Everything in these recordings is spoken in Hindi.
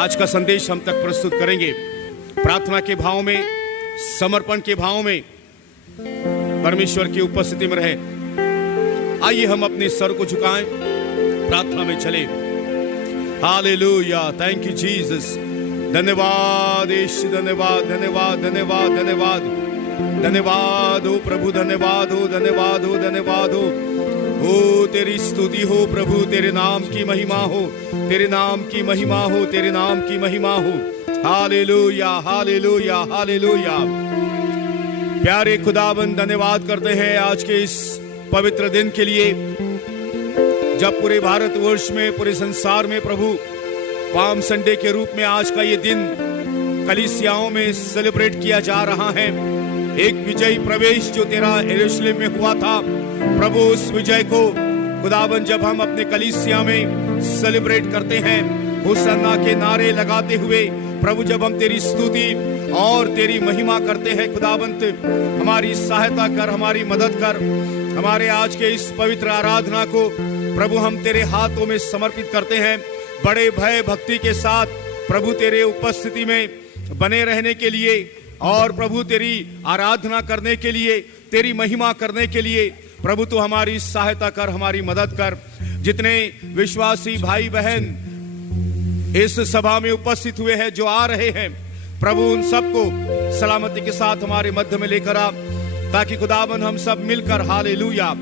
आज का संदेश हम तक प्रस्तुत करेंगे। प्रार्थना के भाव में, समर्पण के भाव में परमेश्वर की उपस्थिति में रहे। आइए हम अपने सर को झुकाएं, प्रार्थना में चले। Hallelujah, thank you Jesus. धन्यवाद यीशु, धन्यवाद धन्यवाद धन्यवाद धन्यवाद धन्यवाद हो प्रभु, धन्यवाद हो, धन्यवाद हो, धन्यवाद हो। ओ तेरी स्तुति हो प्रभु, तेरे नाम की महिमा हो, तेरे नाम की महिमा हो, तेरे नाम की महिमा हो। Hallelujah hallelujah hallelujah. प्यारे खुदाबंद, धन्यवाद करते हैं आज के इस पवित्र दिन के लिए, जब पूरे भारतवर्ष में, पूरे संसार में प्रभु पाम संडे के रूप में आज का ये दिन कलीसियाओं में सेलिब्रेट किया जा रहा है। एक विजयी प्रवेश जो तेरा यरूशलेम में हुआ था प्रभु, उस विजय को खुदाबंद जब हम अपने कलीसिया में सेलिब्रेट करते हैं, होसन्ना के नारे लगाते हुए प्रभु, जब हम तेरी स्तुति और तेरी महिमा करते हैं खुदाबंद, हमारी सहायता कर, हमारी मदद कर। हमारे आज के इस पवित्र आराधना को प्रभु हम तेरे हाथों में समर्पित करते हैं, बड़े भय भक्ति के साथ प्रभु तेरे उपस्थिति में बने रहने के लिए और प्रभु तेरी आराधना करने के लिए, तेरी महिमा करने के लिए प्रभु तू हमारी सहायता कर, हमारी मदद कर। जितने विश्वासी भाई बहन इस सभा में उपस्थित हुए हैं, जो आ रहे हैं प्रभु, उन सबको सलामती के साथ हमारे मध्य में लेकर आ, ताकि खुदाबंद हम सब मिलकर हालेलुया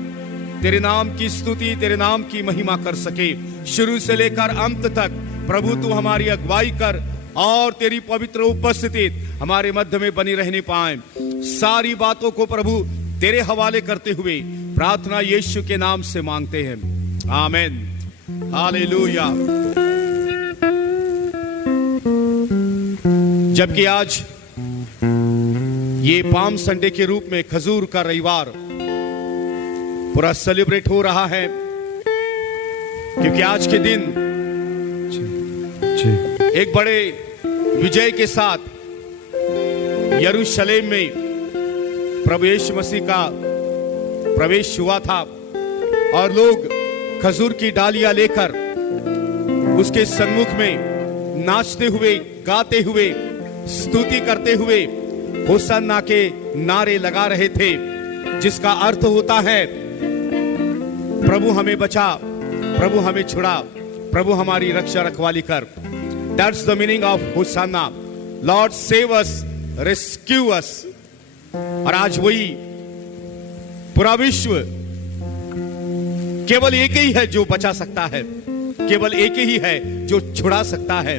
तेरे नाम की स्तुति, तेरे नाम की महिमा कर सके। शुरू से लेकर अंत तक प्रभु तू हमारी अगुवाई कर और तेरी पवित्र उपस्थिति हमारे मध्य में बनी रहने पाए। सारी बातों को प्रभु तेरे हवाले करते हुए प्रार्थना यीशु के नाम से मांगते हैं, आमीन। हालेलुया। जबकि आज ये पाम संडे के रूप में खजूर का रविवार पूरा सेलिब्रेट हो रहा है, क्योंकि आज के दिन एक बड़े विजय के साथ यरूशलेम में प्रभु यीशु मसीह का प्रवेश हुआ था और लोग खजूर की डालियां लेकर उसके सम्मुख में नाचते हुए, गाते हुए, स्तुति करते हुए होसन्ना के नारे लगा रहे थे, जिसका अर्थ होता है प्रभु हमें बचा, प्रभु हमें छुड़ा, प्रभु हमारी रक्षा रखवाली कर। That's the meaning of Hosanna, Lord save us, rescue us। और आज वही पूरा विश्व केवल एक ही है जो बचा सकता है, केवल एक ही है जो छुड़ा सकता है,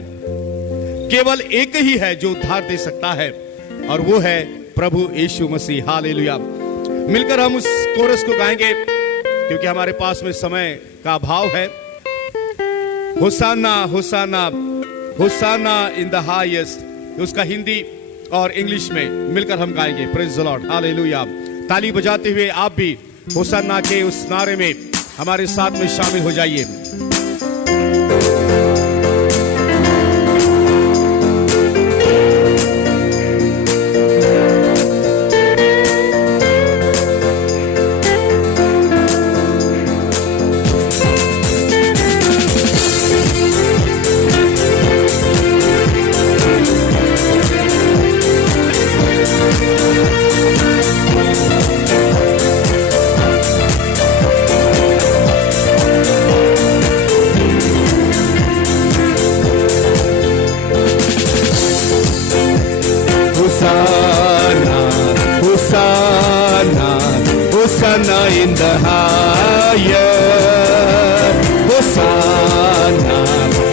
केवल एक ही है जो उद्धार दे सकता है, और वो है प्रभु यीशु मसीह। हालेलुया। मिलकर हम उस कोरस को गाएंगे, क्योंकि हमारे पास में समय का अभाव है। होसाना होसाना होसाना इन द हाईएस्ट, उसका हिंदी और इंग्लिश में मिलकर हम गाएंगे। Praise the Lord, hallelujah. ताली बजाते हुए आप भी होसाना के उस नारे में हमारे साथ में शामिल हो जाइए। In the higher, Hosanna,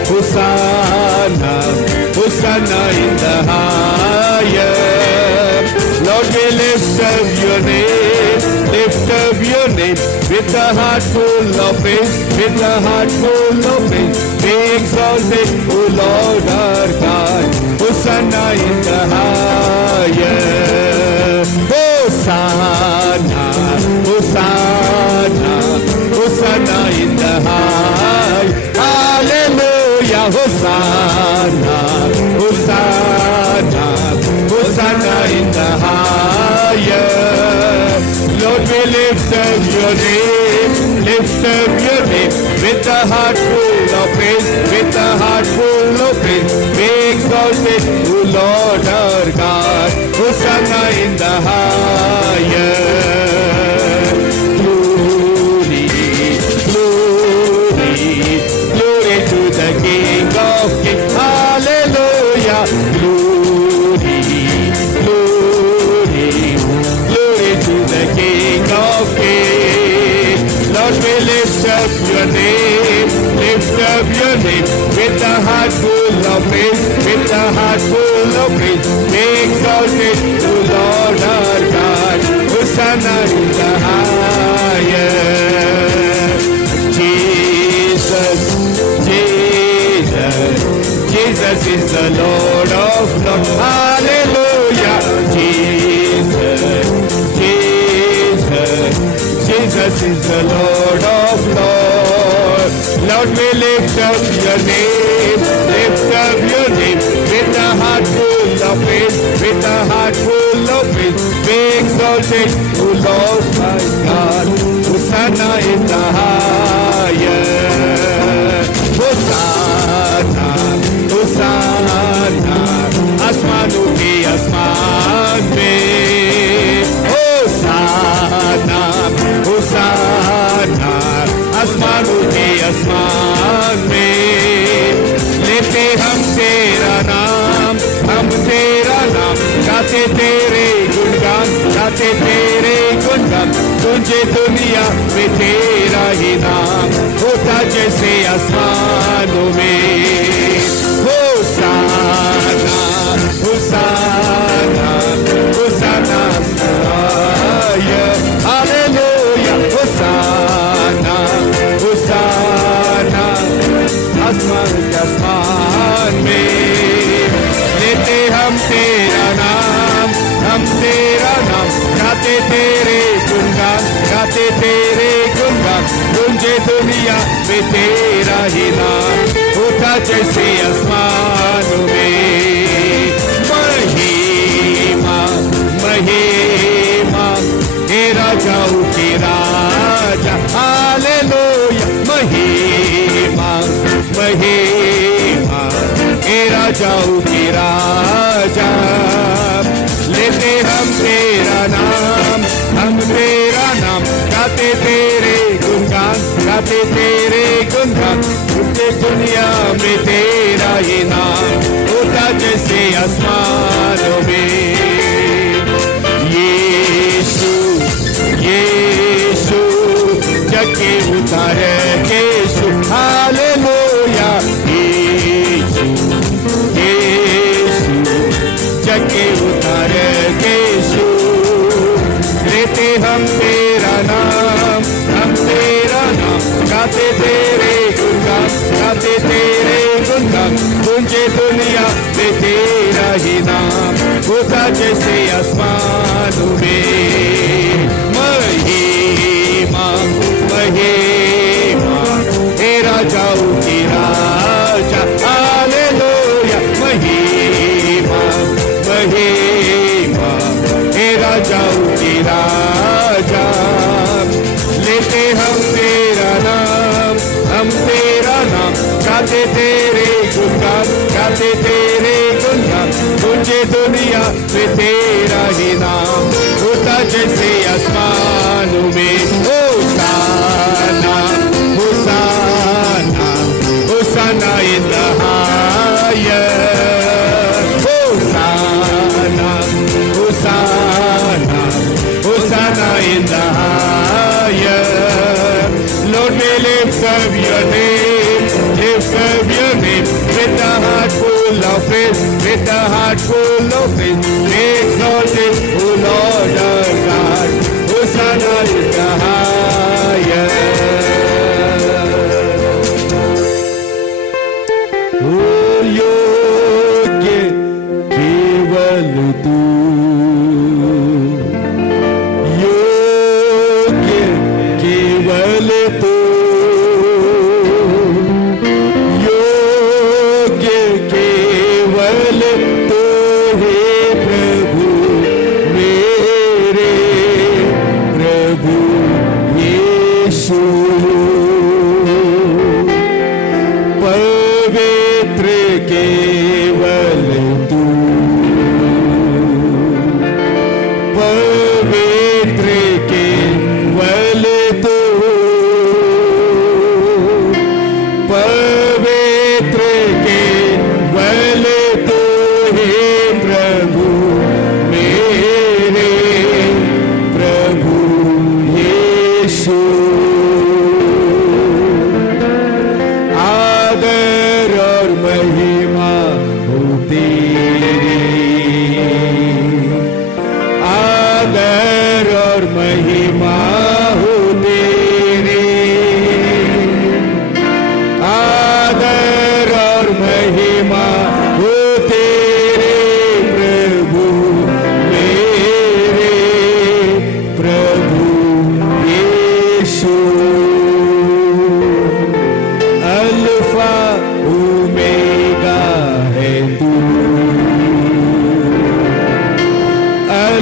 Hosanna, Hosanna in the higher. Lord, we lift up your name, lift up your name, with a heart full of faith, with a heart full of faith. Be exalted, O Lord our God, Hosanna in the higher. Hosanna, Hosanna, Hosanna in the high. Hallelujah, Hosanna, Hosanna, Hosanna in the higher. Lord, we lift up your name, lift up your name, with a heart full of faith, with a heart full of faith. Be exalted, O Lord our God. Hosanna in the highest. Glory, glory, glory to the King of Kings. Hallelujah. Glory, glory, glory to the King of Kings. Lord, we lift up your name, lift up your name with a heart full of praise, with a heart full of praise. Be exalted, O Lord our God. Hosanna in the highest. Jesus, Jesus, Jesus is the Lord of Lords. Hallelujah. Jesus, Jesus, Jesus is the Lord of Lords. Lord, we lift up your name, lift up your name with a heart full of praise, with a heart full of praise. Be exalted, O Lord my God. Hosanna in the highest. Hosanna, Hosanna, आसमानों के आसमान में. Hosanna, Hosanna, आसमानों के आसमान में. लेते हम तेरा नाम, गाते तेरे गुणगान, गाते तेरे गुणगान. तुझे दुनिया में तेरा ही नाम होता जैसे आसमानों में. Hosanna, Hosanna, Hosanna, Hallelujah, Hosanna, Hosanna, आसमान के आसमान में. लेते हम तेरा नाम, गाते तेरे गुणगान, गाते तेरे गुणगान. तुझे दुनिया में तेरा ही नाम होता जैसे आसमानों में. महिमा, महिमा, हे राजाओं के राजा. हालेलुया. महिमा, महिमा, हे राजाओं के राजा. लेते हम तेरा नाम, गाते तेरे गुणगान, गाते तेरे गुणगान. तुझे दुनिया में तेरा ही नाम होता जैसे आसमानों में. यीशु, यीशु, जग के उद्धारक यीशु. हालेलुया. यीशु, यीशु, जग के उद्धारक यीशु. लेते हम तेरा नाम, गाते तेरे गुणगान, गाते तेरे गुणगान. तुझे दुनिया में तेरा ही नाम होता जैसे आसमानों में. महिमा, महिमा, हे राजाओं की राजा. हालेलुया. महिमा, महिमा, हे राजाओं की राजा. लेते हम तेरा नाम, गाते तेरे गुणगान, गाते तेरे गुणगान. तुझे दुनिया में तेरा ही नाम होता जैसे आसमानों में. होसाना, होसाना, होसाना in the highest. Hosanna, Hosanna, Hosanna in the highest. Lord, we lift up your name, lift up your name with a heart full of praise, with a heart full of praise. Be exalted, O Lord our God. Hosanna in the highest. Oh, योग्य केवल तू, योग्य केवल तू, योग्य केवल तू हे प्रभु.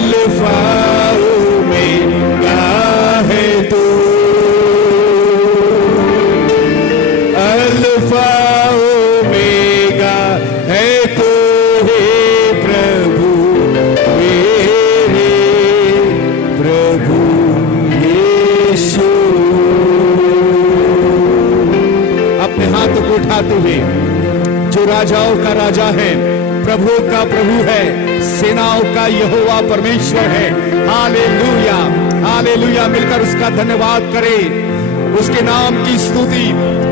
अल्फा ओमेगा है तू, अल्फा ओमेगा है तू, हे प्रभु मेरे प्रभु यीशु। अपने हाथों को उठाते हुए, जो राजाओं का राजा है, प्रभुओं का प्रभु है, सेनाओं का यहोवा परमेश्वर है। Hallelujah, hallelujah. मिलकर उसका धन्यवाद करें, उसके नाम की स्तुति,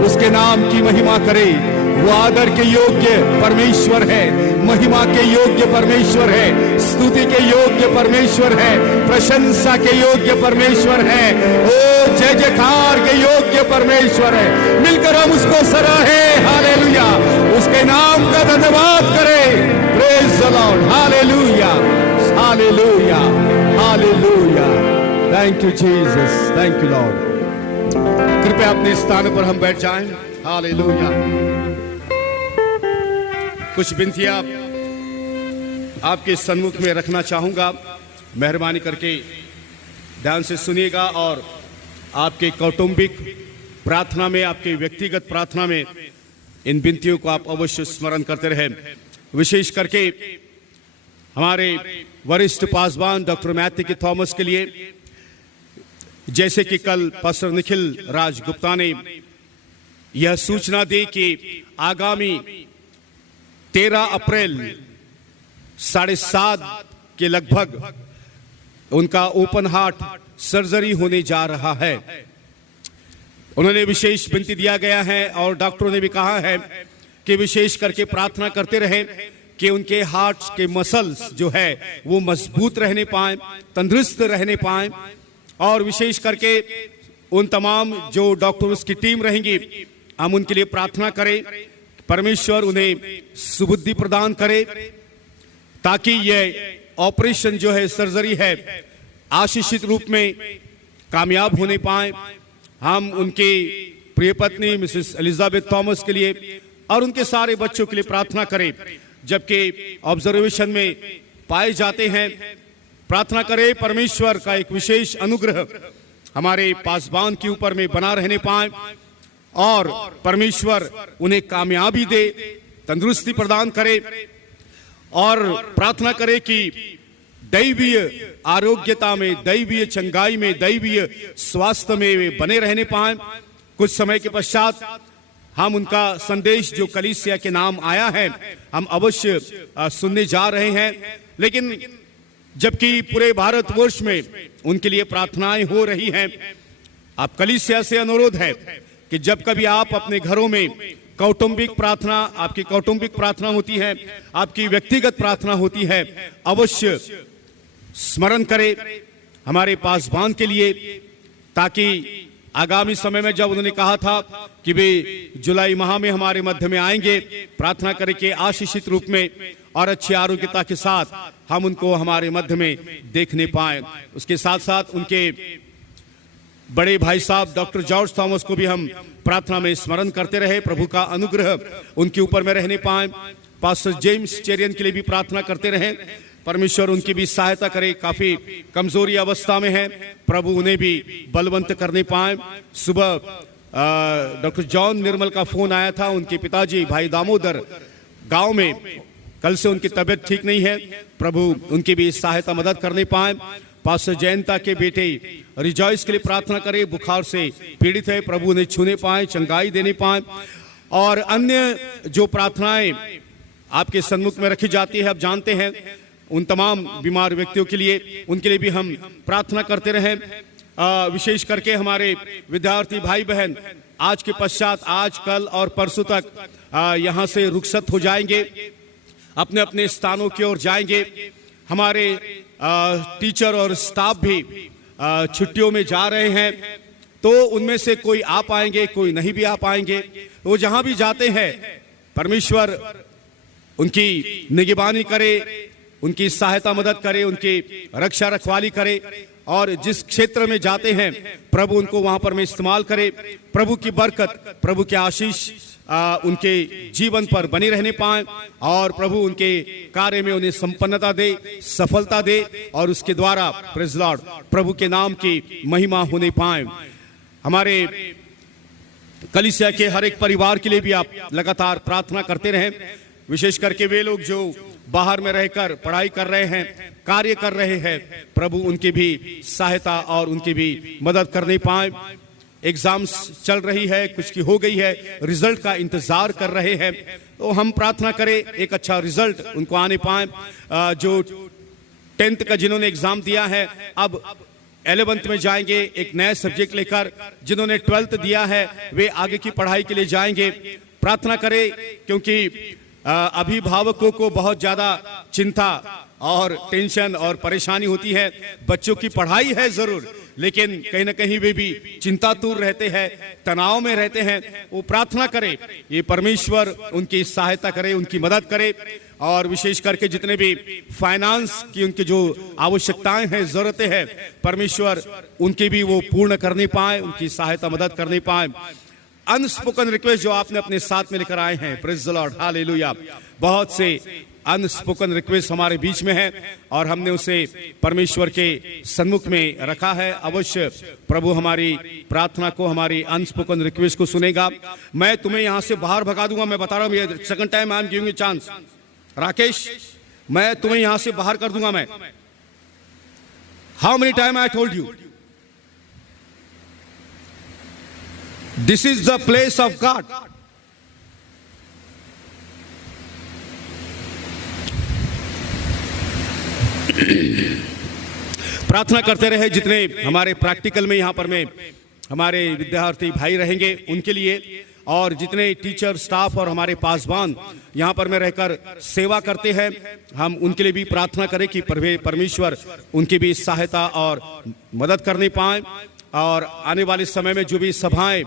उसके नाम की महिमा करें। वो आदर के योग्य परमेश्वर है, महिमा के योग्य परमेश्वर है, स्तुति के योग्य परमेश्वर है, प्रशंसा के योग्य परमेश्वर है, ओ जय जयकार के योग्य परमेश्वर है। मिलकर हम उसको सराहें, हालेलुया, उसके नाम का धन्यवाद करें। Praise the Lord, hallelujah, hallelujah, hallelujah. Thank you Jesus, thank you Lord. कृपया अपने स्थान पर हम बैठ जाएं। हालेलुया। कुछ विनतियां आपके सन्मुख में रखना चाहूंगा, मेहरबानी करके ध्यान से सुनिएगा और आपके कौटुंबिक प्रार्थना में, आपके व्यक्तिगत प्रार्थना में इन विनतियों को आप अवश्य स्मरण करते रहें। विशेष करके हमारे वरिष्ठ पासवान डॉक्टर मैथ्यू के थॉमस के लिए, जैसे कि कल पास्टर निखिल राज गुप्ता ने यह सूचना दी कि आगामी 13 अप्रैल 7:30 के लगभग उनका ओपन हार्ट सर्जरी होने जा रहा है। उन्होंने विशेष विनती दिया गया है और डॉक्टरों ने भी कहा है कि विशेष करके प्रार्थना करते रहे कि उनके हार्ट के मसल्स जो है वो मजबूत रहने पाए, तंदुरुस्त रहने पाए, और विशेष करके उन तमाम जो डॉक्टर्स की टीम रहेंगी, हम उनके लिए प्रार्थना करें, परमेश्वर उन्हें सुबुद्धि प्रदान करे ताकि यह ऑपरेशन जो है, सर्जरी है, आशीषित रूप में कामयाब होने पाए। हम उनकी प्रिय पत्नी मिसेस एलिजाबेथ थॉमस के लिए और उनके सारे बच्चों के लिए प्रार्थना करें, जबकि ऑब्जर्वेशन में पाए जाते हैं। प्रार्थना करें परमेश्वर का एक विशेष अनुग्रह हमारे पासवान के ऊपर में बना रहने पाए और परमेश्वर उन्हें कामयाबी दे, तंदुरुस्ती प्रदान करे, और प्रार्थना करें कि दैवीय आरोग्यता में, दैवीय चंगाई में, दैवीय स्वास्थ्य में वे बने रहने पाए। कुछ समय के पश्चात हम उनका संदेश जो कलीसिया के नाम आया है, हम अवश्य सुनने जा रहे हैं। लेकिन जबकि पूरे भारतवर्ष में उनके लिए प्रार्थनाएं हो रही हैं, आप कलीसिया से अनुरोध है कि जब कभी आप अपने घरों में कौटुंबिक प्रार्थना, आपकी कौटुंबिक प्रार्थना होती है, आपकी व्यक्तिगत प्रार्थना होती है, अवश्य स्मरण करें हमारे पासवान के लिए, ताकि आगामी समय में जब उन्होंने कहा था कि वे जुलाई माह में हमारे मध्य में आएंगे, प्रार्थना करें कि आशीषित रूप में और अच्छी आरोग्यता के साथ हम उनको हमारे मध्य में देखने पाए। उसके साथ साथ उनके बड़े भाई साहब डॉक्टर जॉर्ज थॉमस को भी हम प्रार्थना में स्मरण करते रहे, प्रभु का अनुग्रह उनके ऊपर में रहने पाए। पास्टर जेम्स चेरियन के लिए भी प्रार्थना करते रहे, परमेश्वर उनकी भी सहायता करे, काफी कमजोरी अवस्था में है, प्रभु उन्हें भी बलवंत करने पाए। सुबह डॉक्टर जॉन निर्मल का फोन आया था, उनके पिताजी भाई दामोदर गांव में कल से उनकी तबीयत ठीक नहीं है, प्रभु उनकी भी सहायता मदद करने पाए। पास्टर जयंता के बेटे रिजॉइस के लिए प्रार्थना करें, बुखार से पीड़ित है, प्रभु उन्हें छूने पाए, चंगाई देने पाए। और अन्य जो प्रार्थनाएं आपके सन्मुख में रखी जाती है, आप जानते हैं, उन तमाम बीमार व्यक्तियों के लिए, उनके लिए भी हम प्रार्थना करते रहें। विशेष करके हमारे विद्यार्थी भाई बहन आज के पश्चात, आज कल और परसों तक यहाँ से रुखसत हो जाएंगे, अपने अपने स्थानों की ओर जाएंगे। हमारे टीचर और स्टाफ भी छुट्टियों में जा रहे हैं, तो उनमें से कोई आ पाएंगे, कोई नहीं भी आ पाएंगे। वो जहां भी जाते हैं, परमेश्वर उनकी निगरानी करे, उनकी सहायता मदद करे, उनकी रक्षा रखवाली करे, और जिस क्षेत्र में जाते हैं प्रभु उनको वहां पर में इस्तेमाल करे। प्रभु की बरकत, प्रभु की आशीष उनके जीवन पर बनी रहने पाए और प्रभु उनके कार्य में उन्हें संपन्नता दे, सफलता दे और उसके द्वारा प्रेज़ लॉर्ड प्रभु के नाम की महिमा होने पाए। हमारे कलीसिया के हर एक परिवार के लिए भी आप लगातार प्रार्थना करते रहें, विशेष करके वे लोग जो बाहर में रहकर पढ़ाई कर रहे हैं, कार्य कर रहे हैं, प्रभु उनकी भी सहायता और उनकी भी मदद करने पाए। एग्जाम्स चल रही है, कुछ की हो गई है, रिजल्ट का इंतजार कर रहे हैं, तो हम प्रार्थना करें एक अच्छा रिजल्ट उनको आने पाए। जो 10th का जिन्होंने एग्जाम दिया है अब 11th में जाएंगे एक नया सब्जेक्ट लेकर, जिन्होंने 12th दिया है वे आगे की पढ़ाई के लिए जाएंगे। प्रार्थना करें क्योंकि अभिभावकों को बहुत ज्यादा चिंता और टेंशन और परेशानी होती है। बच्चों की पढ़ाई है जरूर, लेकिन कहीं ना कहीं वे भी चिंतातुर रहते हैं, तनाव में रहते हैं। वो प्रार्थना करें ये परमेश्वर उनकी सहायता करे, उनकी मदद करे और विशेष करके जितने भी फाइनेंस की उनकी जो आवश्यकताएं हैं, जरूरतें हैं, परमेश्वर उनकी भी वो पूर्ण करने पाए, उनकी सहायता मदद करने पाए। अनस्पोकन रिक्वेस्ट जो आपने अपने साथ में लेकर आए हैं, प्रेज़ द लॉर्ड, हालेलुया। बहुत से अनस्पोकन रिक्वेस्ट हमारे बीच में है और हमने उसे परमेश्वर के सन्मुख में रखा है। अवश्य प्रभु हमारी प्रार्थना को, हमारी अनस्पोकन रिक्वेस्ट को सुनेगा। मैं तुम्हें यहां से बाहर भगा दूंगा, मैं बता रहा हूं, ये second time I am giving you chance. Rakesh, मैं तुम्हें यहां से बाहर कर दूंगा। मैं how many time I told you, this is the place of God. प्रार्थना करते रहे जितने हमारे प्रैक्टिकल में यहाँ पर में हमारे विद्यार्थी भाई रहेंगे उनके लिए, और जितने टीचर, स्टाफ और हमारे पासवान यहाँ पर में रहकर सेवा करते हैं, हम उनके लिए भी प्रार्थना करें कि परमेश्वर उनकी भी सहायता और मदद करने पाए। और आने वाले समय में जो भी सभाएं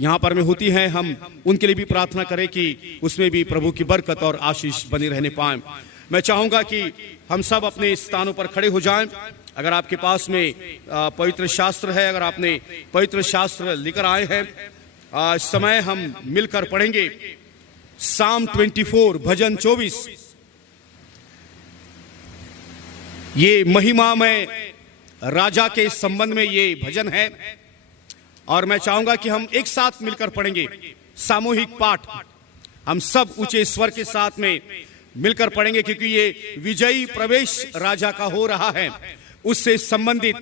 यहाँ पर में होती हैं, हम उनके लिए भी प्रार्थना करें कि उसमें भी प्रभु की बरकत और आशीष बनी रहने पाए। मैं चाहूंगा कि हम सब अपने स्थानों पर खड़े हो जाएं। अगर आपके पास में पवित्र शास्त्र है, अगर आपने पवित्र शास्त्र लेकर आए हैं, इस समय हम मिलकर पढ़ेंगे साम 24, भजन 24। ये महिमा में राजा के संबंध में ये भजन है और मैं चाहूंगा कि हम एक साथ मिलकर पढ़ेंगे। सामूहिक पाठ हम सब ऊंचे स्वर के साथ में मिलकर पढ़ेंगे, क्योंकि ये विजयी प्रवेश राजा का हो रहा है, उससे संबंधित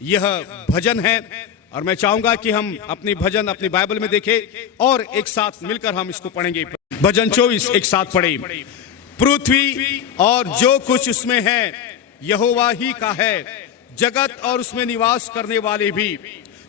यह भजन है। और मैं चाहूंगा कि हम अपनी भजन अपनी बाइबल में देखें और एक साथ मिलकर हम इसको पढ़ेंगे। भजन 24 एक साथ पढ़े। पृथ्वी और जो कुछ उसमें है यहोवा ही का है, जगत और उसमें निवास करने वाले भी,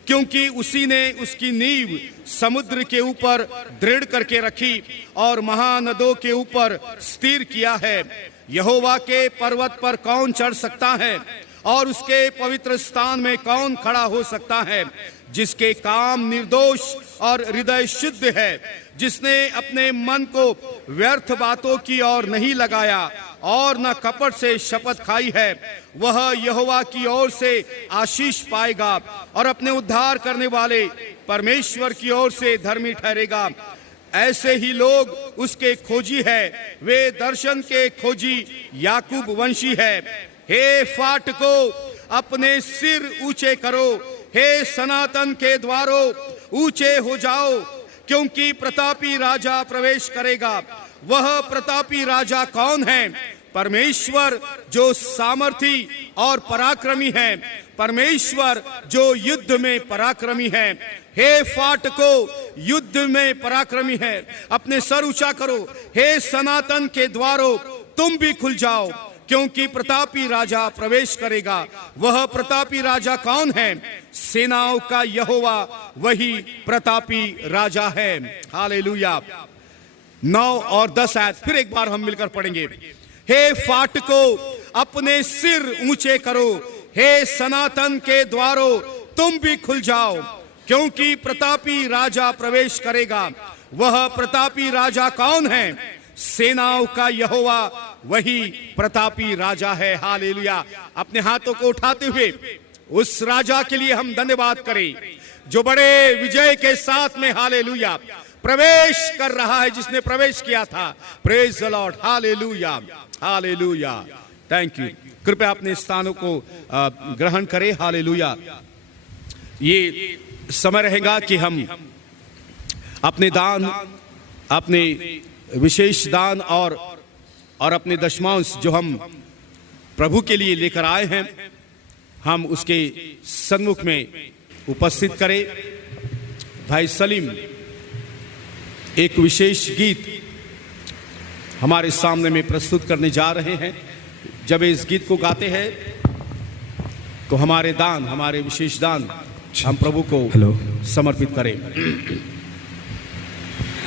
क्योंकि उसी ने उसकी नींव समुद्र के ऊपर दृढ़ करके रखी और महानदों के ऊपर स्थिर किया है। यहोवा के पर्वत पर कौन चढ़ सकता है और उसके पवित्र स्थान में कौन खड़ा हो सकता है? जिसके काम निर्दोष और हृदय शुद्ध है, जिसने अपने मन को व्यर्थ बातों की ओर नहीं लगाया और न कपट से शपथ खाई है, वह यहोवा की ओर से आशीष पाएगा और अपने उद्धार करने वाले परमेश्वर की ओर से धर्मी ठहरेगा। ऐसे ही लोग उसके खोजी है, वे दर्शन के खोजी याकूब वंशी है। हे फाटको अपने सिर ऊंचे करो, हे सनातन के द्वारों ऊंचे हो जाओ, क्योंकि प्रतापी राजा प्रवेश करेगा। वह प्रतापी राजा कौन है? परमेश्वर जो सामर्थी और पराक्रमी है, परमेश्वर जो युद्ध में पराक्रमी है। हे फाटको युद्ध में पराक्रमी है, अपने सर ऊंचा करो। हे सनातन के द्वारों तुम भी खुल जाओ, क्योंकि प्रतापी राजा प्रवेश करेगा। वह प्रतापी राजा कौन है? सेनाओं का यहोवा वही प्रतापी राजा है। हालेलुया। 9 और 10 आयत फिर एक बार हम मिलकर पढ़ेंगे। हे फाटको अपने सिर ऊंचे करो, हे सनातन के द्वारों तुम भी खुल जाओ, क्योंकि प्रतापी राजा प्रवेश करेगा। वह प्रतापी राजा कौन है? सेनाओं का यहोवा वही प्रतापी राजा है। हालेलुया। अपने हाथों को उठाते हुए उस राजा के लिए हम धन्यवाद करें जो बड़े विजय के साथ में, हालेलुया, प्रवेश कर रहा है, जिसने प्रवेश किया था। Praise the Lord, hallelujah, hallelujah. Thank you. कृपया अपने स्थानों को ग्रहण करें। हालेलुया। ये समय रहेगा कि हम अपने दान, अपने विशेष दान और अपने दशमांश जो हम प्रभु के लिए लेकर आए हैं, हम उसके सन्मुख में उपस्थित करें। भाई सलीम एक विशेष गीत हमारे सामने में प्रस्तुत करने जा रहे हैं। जब इस गीत को गाते हैं तो हमारे दान, हमारे विशेष दान हम प्रभु को समर्पित करें।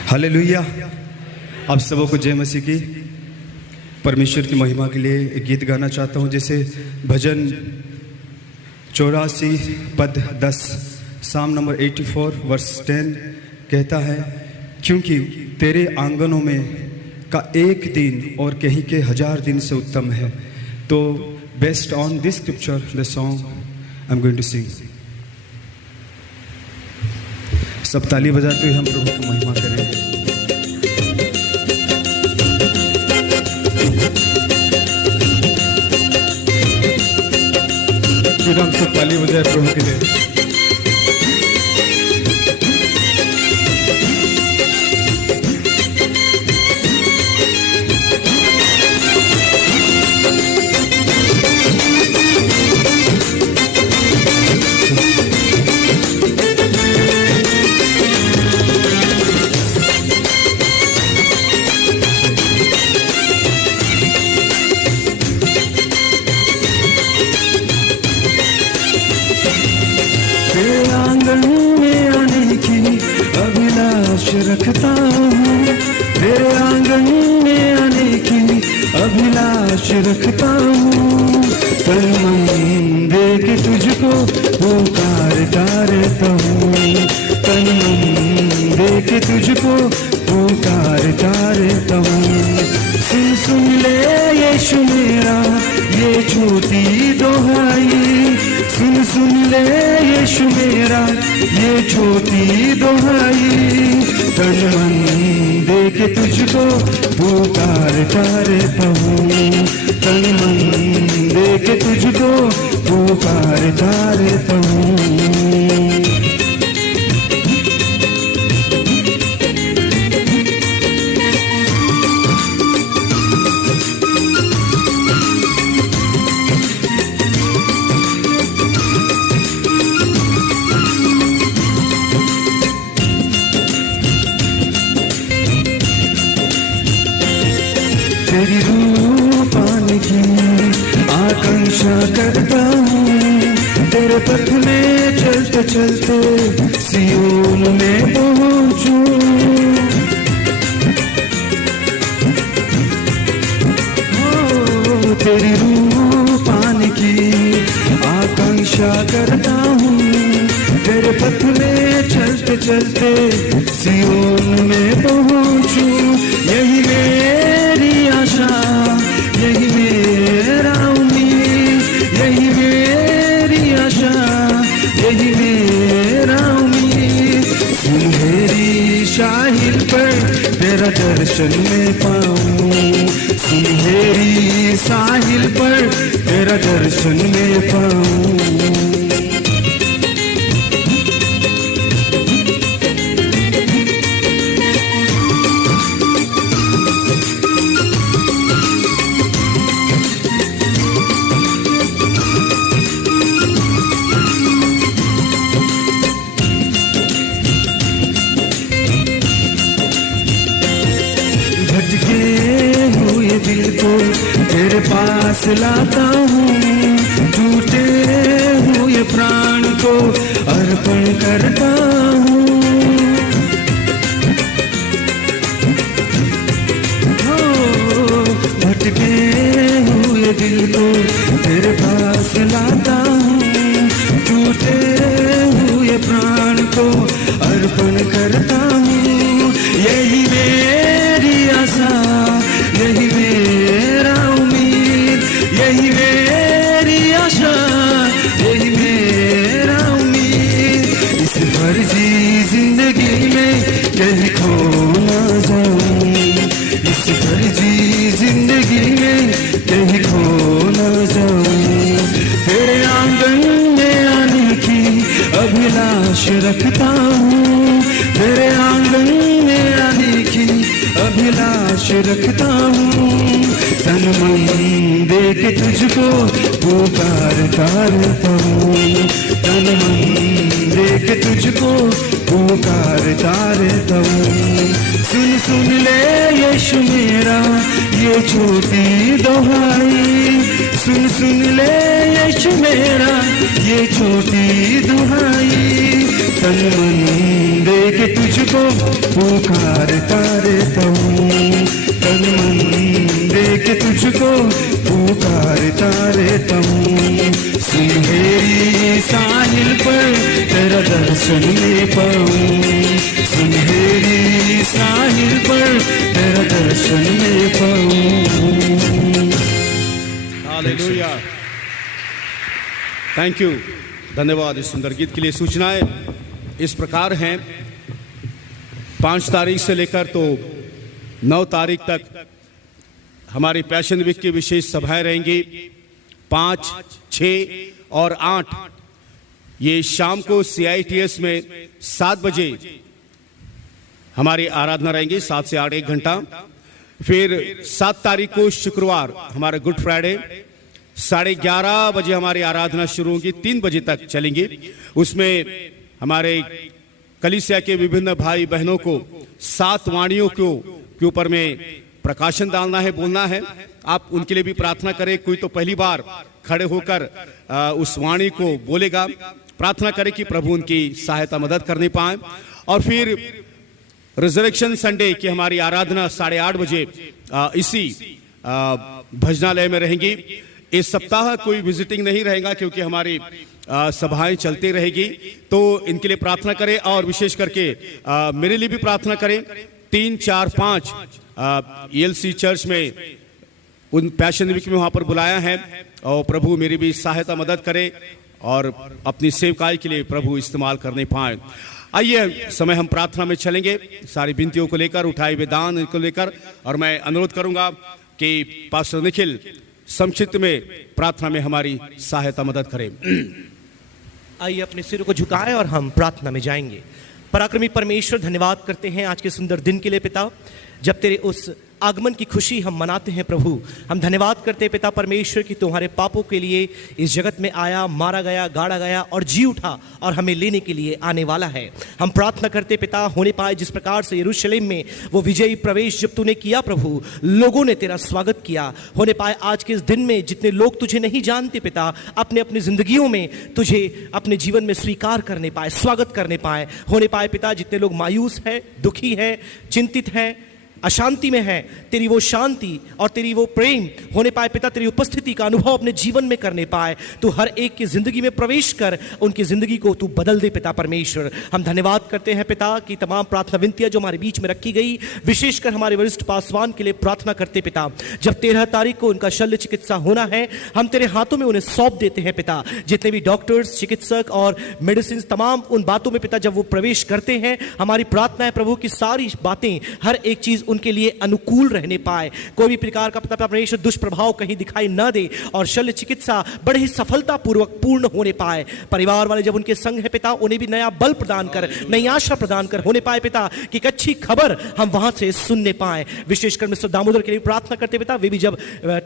हालेलुया। आप सबों को जय मसीह की। परमेश्वर की महिमा के लिए एक गीत गाना चाहता हूँ, जैसे भजन 84 पद 10, साम नंबर 84 वर्स 10 कहता है, क्योंकि तेरे आंगनों में का एक दिन और कहीं के 1000 दिन से उत्तम है। तो based on this scripture the song I am going to sing. सब ताली बजाते हुए हम प्रभु को महिमा करें। फिर हम सब ताली बजाए प्रभु के लिए। रखता हूँ तेरे आंगन में आने की अभिलाष रखता हूँ। तन मन दे के तुझको पुकारता रहता हूँ। तन मन दे के तुझको पुकारता रहता हूँ। सुन सुन ले यीशु मेरा ये छोटी दोहाई। सुन सुन ले यीशु मेरा ये छोटी दोहाई। तन मन दे के तुझको पुकारता रहता हूँ। तन मन दे के तुझको पुकारता रहता हूँ। तेरी रूह पाने की आकांक्षा करता हूँ। तेरे पथ में चलते चलते सियोन में पहुँचूं। तेरी रूह पाने की आकांक्षा करता हूँ। तेरे पथ में चलते चलते सियोन में पहुँचूं। यही मेरी आशा, यही मेरा उम्मीद, यही मेरी आशा, यही मेरा उम्मीद। सुनहरी साहिल पर तेरा दर्शन में पाऊं। सुनहरी साहिल पर तेरा दर्शन में पाऊं। दिल को तेरे पास लाता हूँ। टूटे हुए प्राण को अर्पण करता हूँ। भटके हुए दिल को तेरे पास लाता हूँ। टूटे हुए प्राण को अर्पण करता हूँ। यही मेरी आशा, यही मेरा उम्मीद, यही मेरी आशा, यही मेरा उम्मीद। इस फर्जी जिंदगी में कहीं खो रखता हूँ, तेरे आंगन में आने की अभिलाष रखता हूँ। तन मन दे के तुझको पुकारता रहता हूँ, तन मन दे के तुझको पुकारता रहता हूँ। सुन सुन ले यीशु मेरा ये छोटी दुहाई, सुन सुन ले यीशु मेरा ये छोटी दुहाई। तन मन दे के तुझको पुकारता रहता हूँ, तन मन दे के तुझको पुकारता रहता हूँ। सुनहरी साहिल पर तेरा दर्शन ले पाऊँ, सुनहरी साहिल पर तेरा दर्शन ले पाऊँ। हालेलुया, थैंक यू, धन्यवाद इस सुंदर गीत के लिए। सूचनाएं इस प्रकार हैं, 5 तारीख से लेकर तो 9 तारीख तक हमारी पैशन वीक की विशेष सभाएं रहेंगी। 5, 6 और 8 ये शाम को CITS में 7 बजे हमारी आराधना रहेंगी, 7 से 8 1 घंटा। फिर 7 तारीख को शुक्रवार हमारा गुड फ्राइडे 11:30 बजे हमारी आराधना शुरू होगी, 3 बजे तक चलेंगी। उसमें हमारे कलीसिया के विभिन्न भाई बहनों को 7 वाणियों के ऊपर में प्रकाशन डालना है, बोलना है। आप उनके लिए भी प्रार्थना करें। कोई तो पहली बार खड़े होकर उस वाणी को बोलेगा। प्रार्थना करें कि प्रभु उनकी सहायता मदद करने पाए। और फिर रिजरेक्शन संडे की हमारी आराधना 8:30 बजे इसी भजनालय में रहेंगी। इस सप्ताह कोई विजिटिंग नहीं रहेगा क्योंकि हमारी सभाएं चलती रहेगी, तो इनके लिए प्रार्थना करें। और विशेष करके मेरे लिए भी प्रार्थना करें। 3, 4, 5 ELC चर्च में उन पैशन वीक में वहां पर बुलाया है, और प्रभु मेरी भी सहायता मदद करे और अपनी सेवकाई के लिए प्रभु इस्तेमाल करने पाए। आइए समय हम प्रार्थना में चलेंगे, सारी विनतियों को लेकर, उठाए हुए दान को लेकर। और मैं अनुरोध करूंगा कि पास्टर निखिल संक्षिप्त में प्रार्थना में हमारी सहायता मदद करें। आइए अपने सिरों को झुकाएं और हम प्रार्थना में जाएंगे। पराक्रमी परमेश्वर, धन्यवाद करते हैं आज के सुंदर दिन के लिए पिता, जब तेरे उस आगमन की खुशी हम मनाते हैं। प्रभु हम धन्यवाद करते हैं पिता परमेश्वर कि तुम्हारे पापों के लिए इस जगत में आया, मारा गया, गाड़ा गया और जी उठा और हमें लेने के लिए आने वाला है। हम प्रार्थना करते पिता, होने पाए जिस प्रकार से यरूशलेम में वो विजयी प्रवेश जब तूने किया प्रभु, लोगों ने तेरा स्वागत किया। होने पाए आज के इस दिन में जितने लोग तुझे नहीं जानते पिता, अपने अपनी जिंदगियों में तुझे अपने जीवन में स्वीकार करने पाए, स्वागत करने पाए। होने पाए पिता जितने लोग मायूस है, दुखी है, चिंतित है, अशांति में है, तेरी वो शांति और तेरी वो प्रेम होने पाए पिता, तेरी उपस्थिति का अनुभव अपने जीवन में करने पाए। तू हर एक की जिंदगी में प्रवेश कर, उनकी जिंदगी को तू बदल दे पिता परमेश्वर। हम धन्यवाद करते हैं पिता कि तमाम प्रार्थना विनतियां जो हमारे बीच में रखी गई, विशेषकर हमारे वरिष्ठ पासवान के लिए प्रार्थना करते पिता। जब 13 तारीख को उनका शल्य चिकित्सा होना है, हम तेरे हाथों में उन्हें सौंप देते हैं पिता। जितने भी डॉक्टर्स, चिकित्सक और मेडिसिन, तमाम उन बातों में पिता जब वो प्रवेश करते हैं, हमारी प्रार्थना है प्रभु की सारी बातें, हर एक चीज उनके लिए अनुकूल रहने पाए। कोई भी प्रकार का पिता परमेश्वर दुष्प्रभाव कहीं दिखाई न दे और शल्य चिकित्सा बड़े ही सफलतापूर्वक पूर्ण होने पाए। परिवार वाले जब उनके संग है पिता, उन्हें भी नया बल प्रदान कर, नई आशा प्रदान कर। होने पाए पिता कि एक अच्छी खबर हम वहां से सुनने पाए। विशेषकर मिस्टर दामोदर के लिए प्रार्थना करते पिता, वे भी जब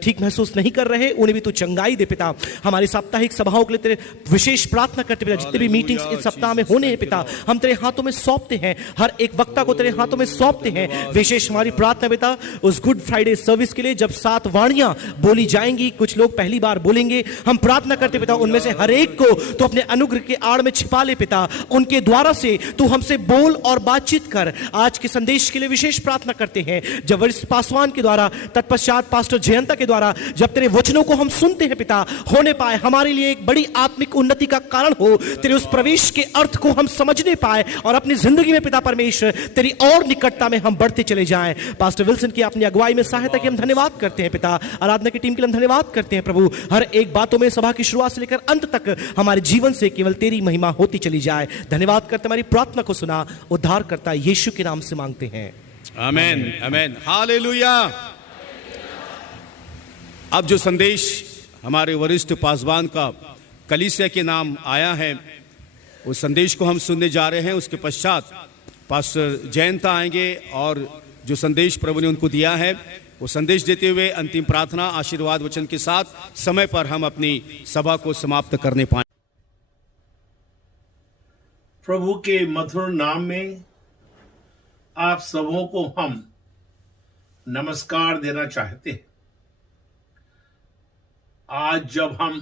ठीक महसूस नहीं कर रहे, उन्हें भी तू चंगाई दे पिता। हमारी साप्ताहिक सभाओं के लिए तेरे विशेष प्रार्थना करते पिता। जितने भी मीटिंग्स इस सप्ताह में होने हैं पिता, हम तेरे हाथों में सौंपते हैं। हर एक वक्ता को तेरे हाथों में सौंपते हैं। विशेष हमारी प्रार्थना पिता उस गुड फ्राइडे सर्विस के लिए, जब 7 वाणियां बोली जाएंगी, कुछ लोग पहली बार बोलेंगे, हम प्रार्थना करते पिता उनमें से हर एक को तो अपने अनुग्रह के आड़ में छिपा ले पिता। उनके द्वारा से तू हमसे बोल और बातचीत कर। आज के संदेश के लिए विशेष प्रार्थना करते हैं, जब वरिष्ठ पासवान के द्वारा, तत्पश्चात पास्टर जयंता के द्वारा जब तेरे वचनों को हम सुनते हैं पिता, होने पाए हमारे लिए एक बड़ी आत्मिक उन्नति का कारण हो। तेरे उस प्रवेश के अर्थ को हम समझने पाए और अपनी जिंदगी में पिता परमेश्वर तेरी और निकटता में हम बढ़ते चले जाएं। पास्टर विल्सन की अपनी अगुवाई में सहायता की हम धन्यवाद करते हैं पिता। आराधना की टीम के लिए हम धन्यवाद करते हैं प्रभु। हर एक बातों में सभा की शुरुआत से लेकर अंत तक हमारे जीवन से केवल तेरी महिमा होती चली जाए। धन्यवाद करते हमारी प्रार्थना को सुना, उद्धार करता यीशु के नाम से मांगते हैं, आमेन, आमेन, हालेलुया। अब जो संदेश हमारे वरिष्ठ पासवान का कलीसिया के नाम आया है, उस संदेश को हम सुनने जा रहे हैं। उसके पश्चात पास्टर जयंता आएंगे और जो संदेश प्रभु ने उनको दिया है वो संदेश देते हुए अंतिम प्रार्थना आशीर्वाद वचन के साथ समय पर हम अपनी सभा को समाप्त करने पाए। प्रभु के मधुर नाम में आप सबों को हम नमस्कार देना चाहते हैं। आज जब हम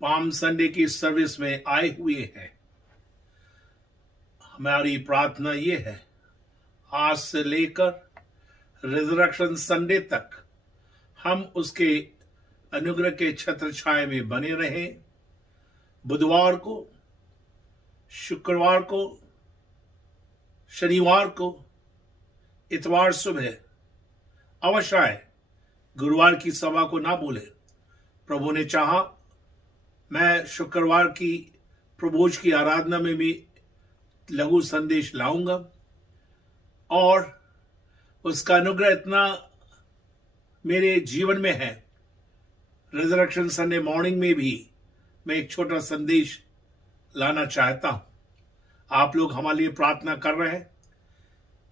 पाम संडे की सर्विस में आए हुए हैं, हमारी प्रार्थना ये है, आज से लेकर रिजरेक्शन संडे तक हम उसके अनुग्रह के छत्र छाए में बने रहें। बुधवार को, शुक्रवार को, शनिवार को, इतवार सुबह अवश्य आए, गुरुवार की सभा को ना भूले। प्रभु ने चाहा मैं शुक्रवार की प्रभोज की आराधना में भी लघु संदेश लाऊंगा और उसका अनुग्रह इतना मेरे जीवन में है। रिजरेक्शन संडे मॉर्निंग में भी मैं एक छोटा संदेश लाना चाहता हूं। आप लोग हमारे लिए प्रार्थना कर रहे हैं,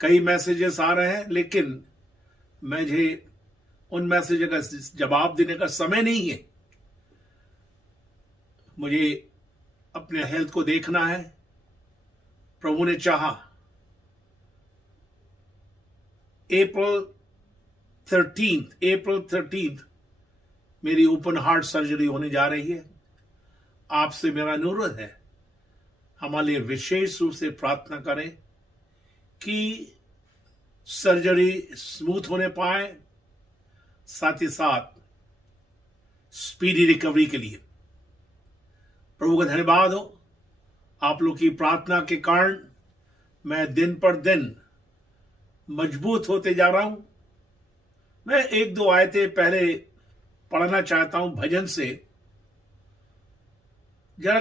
कई मैसेजेस आ रहे हैं, लेकिन मुझे उन मैसेज का जवाब देने का समय नहीं है। मुझे अपने हेल्थ को देखना है। प्रभु ने चाहा अप्रैल 13 मेरी ओपन हार्ट सर्जरी होने जा रही है। आपसे मेरा अनुरोध है, हमारे लिए विशेष रूप से प्रार्थना करें कि सर्जरी स्मूथ होने पाए, साथ ही साथ स्पीडी रिकवरी के लिए। प्रभु का धन्यवाद हो। आप लोग की प्रार्थना के कारण मैं दिन पर दिन मजबूत होते जा रहा हूं। मैं एक दो आयतें पहले पढ़ना चाहता हूं भजन से। जरा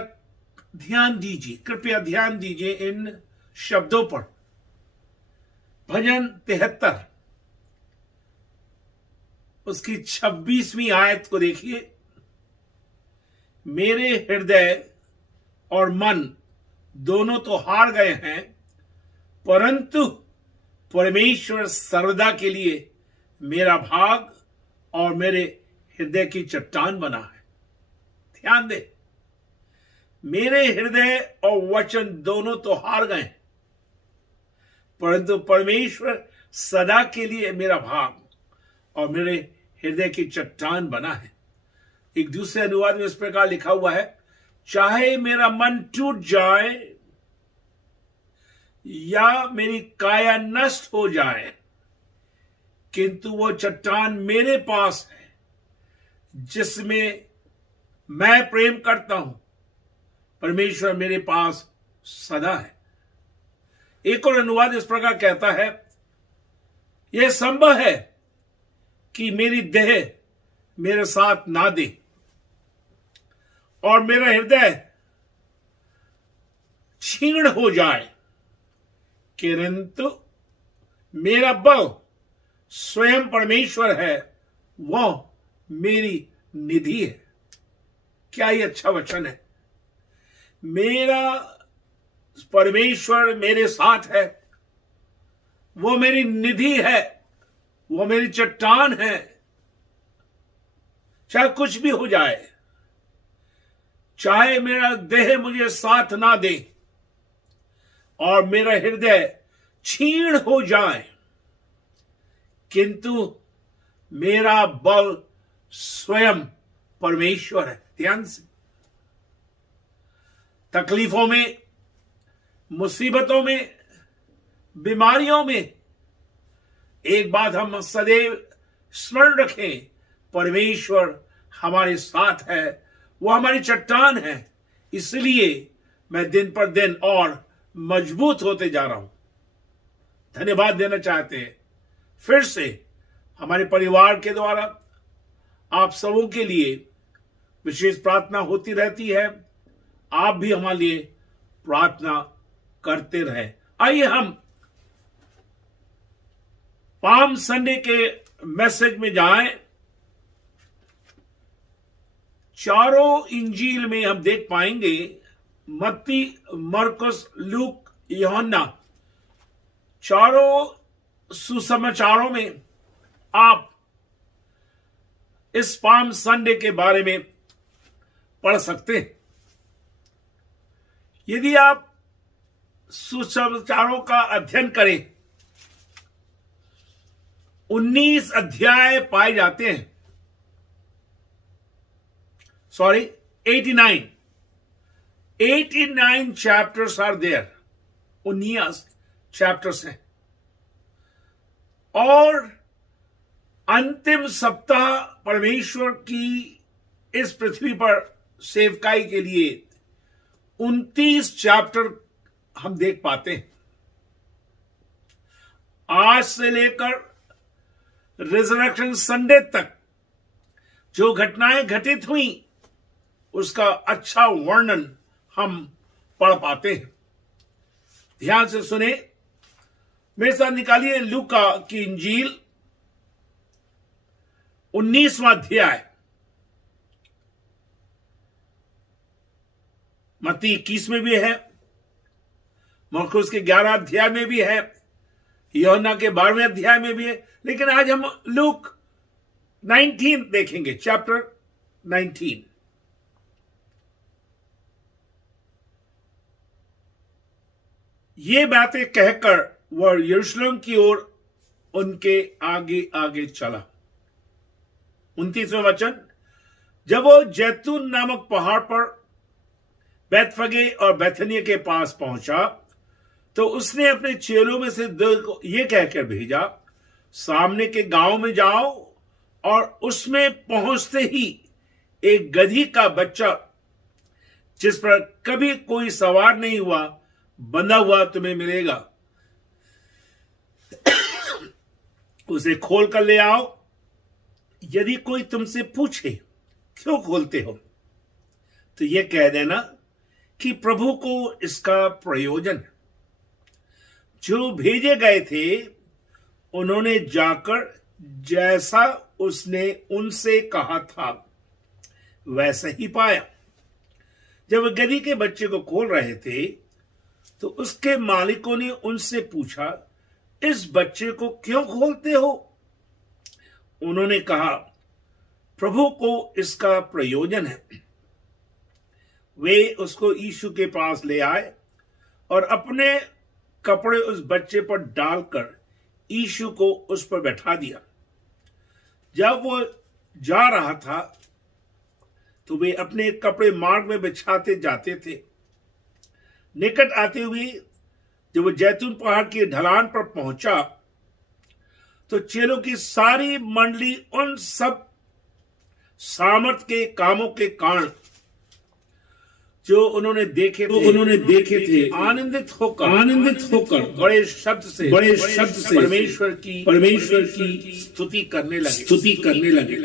ध्यान दीजिए, कृपया ध्यान दीजिए इन शब्दों पर। भजन 73 उसकी 26वीं आयत को देखिए। मेरे हृदय और मन दोनों तो हार गए हैं, परंतु परमेश्वर सर्वदा के लिए मेरा भाग और मेरे हृदय की चट्टान बना है। ध्यान दे, मेरे हृदय और वचन दोनों तो हार गए हैं, परंतु परमेश्वर सदा के लिए मेरा भाग और मेरे हृदय की चट्टान बना है। एक दूसरे अनुवाद में इस प्रकार लिखा हुआ है, चाहे मेरा मन टूट जाए या मेरी काया नष्ट हो जाए, किंतु वो चट्टान मेरे पास है जिसमें मैं प्रेम करता हूं। परमेश्वर मेरे पास सदा है। एक और अनुवाद इस प्रकार कहता है, यह संभव है कि मेरी देह मेरे साथ ना दे और मेरा हृदय क्षीण हो जाए, किंतु मेरा बल स्वयं परमेश्वर है, वह मेरी निधि है। क्या ये अच्छा वचन है। मेरा परमेश्वर मेरे साथ है, वो मेरी निधि है, वो मेरी चट्टान है। चाहे कुछ भी हो जाए, चाहे मेरा देह मुझे साथ ना दे और मेरा हृदय क्षीण हो जाए, किंतु मेरा बल स्वयं परमेश्वर है। ध्यान से, तकलीफों में, मुसीबतों में, बीमारियों में एक बात हम सदैव स्मरण रखें, परमेश्वर हमारे साथ है, वो हमारी चट्टान है। इसलिए मैं दिन पर दिन और मजबूत होते जा रहा हूं। धन्यवाद देना चाहते हैं फिर से हमारे परिवार के द्वारा आप सबों के लिए विशेष प्रार्थना होती रहती है। आप भी हमारे लिए प्रार्थना करते रहे। आइए हम पाम संडे के मैसेज में जाएं। चारों इंजील में हम देख पाएंगे मत्ती, मरकुस, लूक, यूहन्ना, चारों सुसमाचारों में आप इस पाम संडे के बारे में पढ़ सकते हैं। यदि आप सुसमाचारों का अध्ययन करें, 19 अध्याय पाए जाते हैं। 89 chapters are there. 19 chapters हैं। और अंतिम सप्ताह परमेश्वर की इस पृथ्वी पर सेवकाई के लिए 29 चैप्टर हम देख पाते हैं। आज से लेकर रिजरेक्शन संडे तक जो घटनाएं घटित हुई उसका अच्छा वर्णन हम पढ़ पाते हैं। ध्यान से सुने, मेरे साथ निकालिए लूका की इंजील 19वां अध्याय, मत्ती 21 में भी है, मरकुस के 11 अध्याय में भी है, यूहन्ना के 12वें अध्याय में भी है, लेकिन आज हम लूक 19 देखेंगे, चैप्टर 19। ये बातें कहकर वह यरूशलेम की ओर उनके आगे आगे चला। 29वां वचन, जब वो जैतून नामक पहाड़ पर बैतफगे और बैथनिया के पास पहुंचा तो उसने अपने चेलों में से 2 को यह कहकर भेजा, सामने के गांव में जाओ और उसमें पहुंचते ही एक गधी का बच्चा जिस पर कभी कोई सवार नहीं हुआ बंधा हुआ तुम्हें मिलेगा, उसे खोल कर ले आओ। यदि कोई तुमसे पूछे क्यों खोलते हो तो यह कह देना कि प्रभु को इसका प्रयोजन है। जो भेजे गए थे उन्होंने जाकर जैसा उसने उनसे कहा था वैसा ही पाया। जब वह गधी के बच्चे को खोल रहे थे तो उसके मालिकों ने उनसे पूछा, इस बच्चे को क्यों खोलते हो? उन्होंने कहा, प्रभु को इसका प्रयोजन है। वे उसको यीशु के पास ले आए और अपने कपड़े उस बच्चे पर डालकर यीशु को उस पर बैठा दिया। जब वो जा रहा था तो वे अपने कपड़े मार्ग में बिछाते जाते थे। निकट आते हुए जब वो जैतून पहाड़ की ढलान पर पहुंचा तो चेलों की सारी मंडली उन सब सामर्थ के कामों के कारण जो उन्होंने देखे थे आनंदित होकर बड़े शब्द से परमेश्वर की स्तुति करने लगे।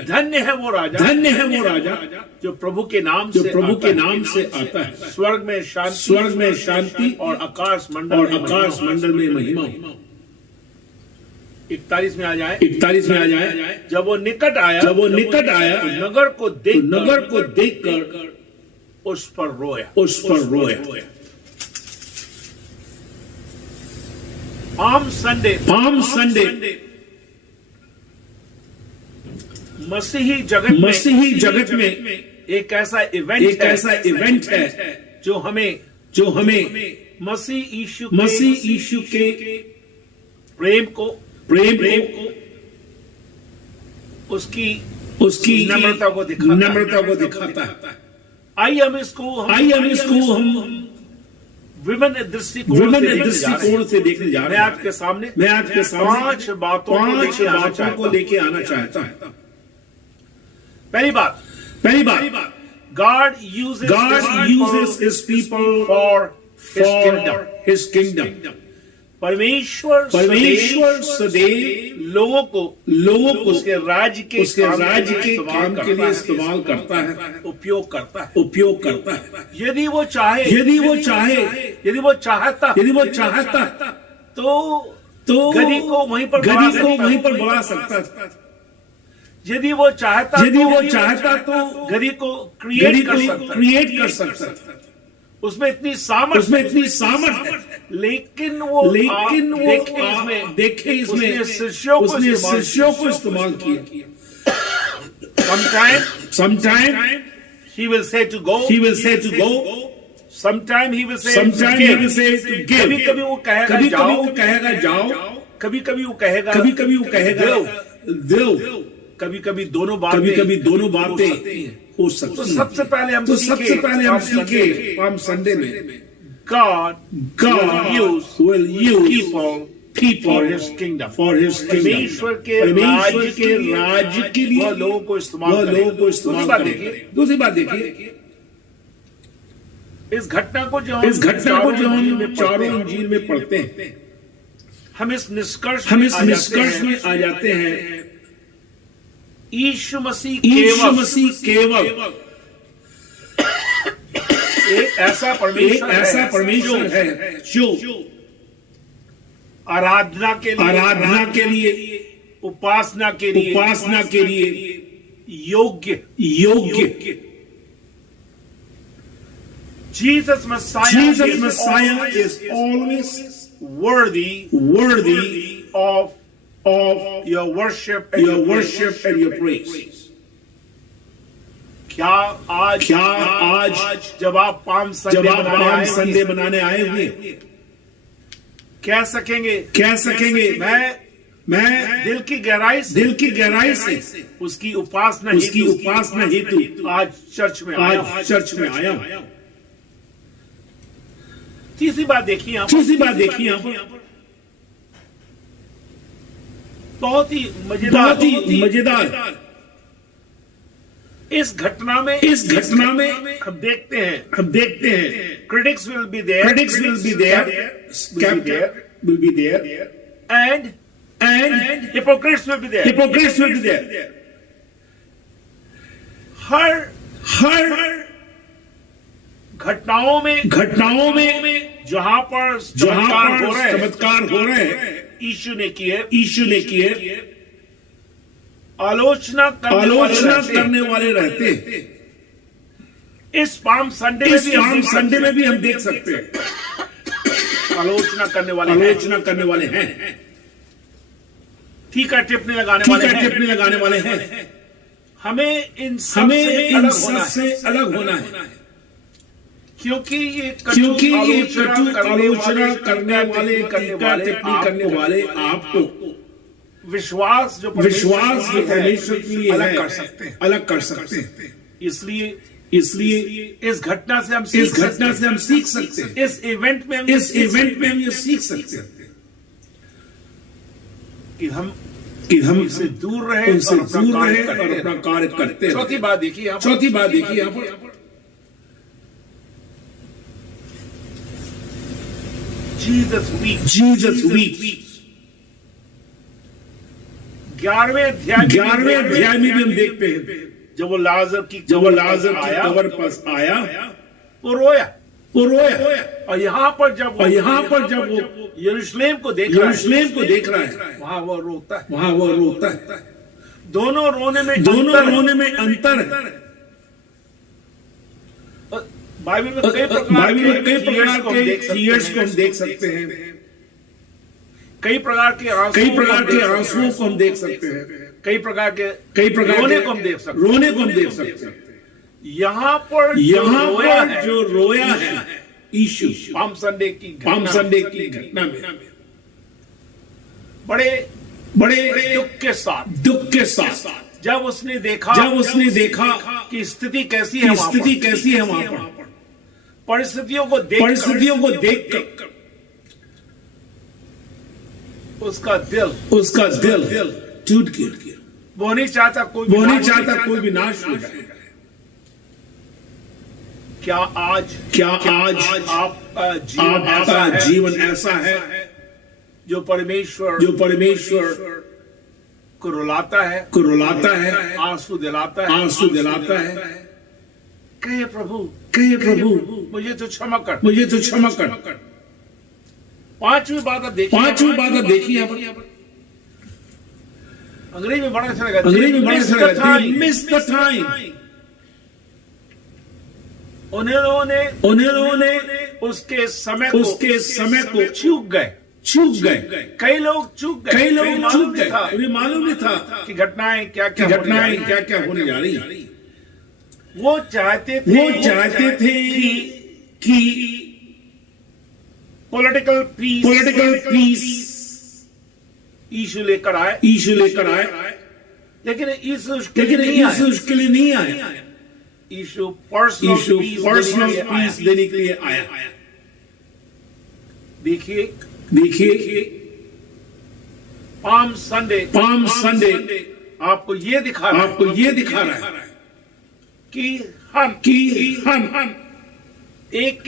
धन्य है वो राजा जो प्रभु के नाम से आता है। स्वर्ग में शांति और आकाश मंडल में महिमा। 41 में आ जाए। जब वो निकट आया तो नगर को देखकर उस पर रोया। पाम संडे मसीही जगत में एक ऐसा इवेंट है जो हमें मसीह यीशु के प्रेम को उसकी नम्रता को दिखाता है। आइए हम इसको हम विभिन्न दृष्टिकोण से देखने जा रहे हैं। मैं आपके सामने 5 बातों को लेके आना चाहता हूं। पहली बात, God uses his people for his kingdom. परमेश्वर सदैव लोगों को उसके राज्य के काम के लिए इस्तेमाल करता है, उपयोग करता है। यदि वो चाहता तो गधी को वहीं पर बुला सकता था। यदि वो चाहता तो गधी को क्रिएट कर सकता था। उसमें इतनी सामर्थ है, लेकिन वो देखे इसमें उसने शिष्यों को इस्तेमाल किया। Sometime he will say to go. Sometime he will say to give. कभी वो कहेगा जाओ, कभी वो कहेगा दो, कभी दोनों बातें हो सकती हैं। तो सबसे पहले हम सीखे पाम संडे में God will use people for his kingdom. परमेश्वर के राज्य के लिए लोगों को इस्तेमाल करें। दूसरी बात देखिए, इस घटना को जो हम चारों इंजील में पढ़ते हैं, हम इस निष्कर्ष में आ जाते हैं, यीशु मसीह केवल एक ऐसा परमेश्वर है जो आराधना के लिए उपासना के लिए योग्य। Jesus Messiah is always worthy of your worship and your praise. क्या आज जब आप पाम संडे मनाने आए हुए कह सकेंगे मैं दिल की गहराई से उसकी उपासना हेतु आज चर्च में आया हूं। तीसरी बात देखिए यहाँ पर बहुत ही मजेदार इस घटना में हम देखते हैं critics will be there, skeptics will be there, and hypocrites will be there. हर घटनाओं में जहां पर चमत्कार हो रहे हैं, यीशु ने किए, आलोचना करने वाले रहते हैं। इस पाम संडे में भी हम देख सकते हैं आलोचना करने वाले हैं। ठीक है, टिप्पणी लगाने वाले हैं। हमें इन सबसे अलग होना है, क्योंकि ये कटु आलोचना करने वाले आपको विश्वास जो परमेश्वर के लिए अलग कर सकते हैं। इसलिए इस घटना से हम सीख सकते हैं। इस इवेंट में हम ये सीख सकते हैं कि हम उनसे दूर रहे और अपना कार्य करते हैं। चौथी बात देखिए यहाँ पर Jesus weeps. 11वें अध्याय में भी हम देखते हैं जब वो लाजर की कब्र पर आया, वो रोया। और यहाँ पर जब वो यरूशलेम को देख रहा है, वहाँ वो रोता है। दोनों रोने में अंतर है। बाइबल में कई प्रकार के टीयर्स को हम देख सकते हैं, कई प्रकार के आंसुओं को हम देख सकते हैं, कई प्रकार के रोने को हम देख सकते हैं। यहाँ पर जो रोया है यीशु पाम संडे की घटना में बड़े दुख के साथ जब उसने देखा कि स्थिति कैसी है वहां पर, परिस्थितियों को देखकर उसका दिल टूट गया। वो नहीं चाहता कोई भी नाश हो जाए। क्या आज आपका जीवन ऐसा है जो परमेश्वर को रुलाता है, आंसू दिलाता है? कहे प्रभु मुझे तो क्षमा कर। पांचवी बात आप देखिए यहाँ पर। अंग्रेजी में बड़ा अच्छा लगा, मिस द टाइम। उन्होंने उसके समय को चूक गए। कई लोग चूक गए। उन्हें मालूम नहीं था कि घटनाएं क्या क्या होने जा रही। वो चाहते थे कि पॉलिटिकल पीस यीशु लेकर आए, लेकिन यीशु उसके लिए नहीं आया। यीशु पर्सनल पीस देने के लिए आया। देखिए पाम संडे आपको ये दिखा रहा है कि हम एक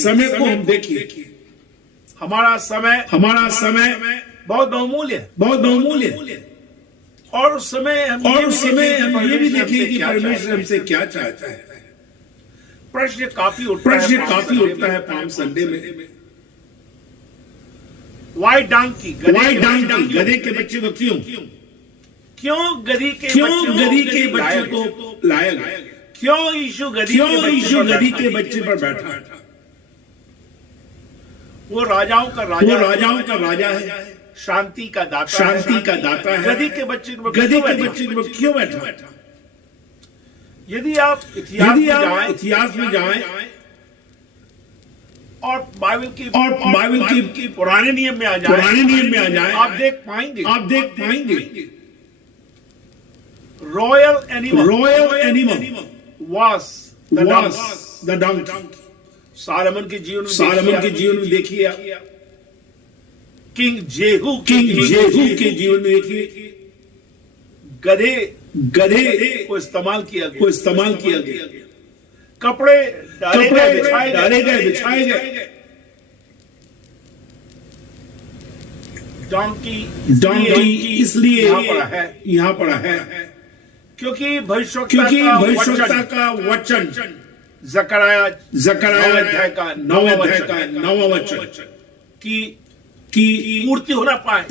समय को हम देखिए। हमारा समय बहुत बहुमूल्य है। और उस समय हम ये भी देखिए कि परमेश्वर हमसे क्या चाहता है। प्रश्न काफी उठता है पाम संडे में। वाई डंकी, गधे के बच्चे को क्यों गधी के बच्चे को लाया गया? क्यों यीशु गधी के बच्चे पर बैठा? वो राजाओं का राजा है, शांति का दाता है। गधी के बच्चे को क्यों बैठा? यदि आप इतिहास में जाएं और बाइबल की पुराने नियम में आ जाएं, आप देख पाएंगे royal animal was the donkey. Salmon के जीवन में देखिए, किंग जेहू के जीवन में देखिए, गधे को इस्तेमाल किया गया। कपड़े डाले गए, बिछाए गए। डोंकी इसलिए यहाँ पड़ा है क्योंकि भविष्यवक्ता का वचन जकरया 9 अध्याय का 9वां वचन की पूर्ति होना पाए।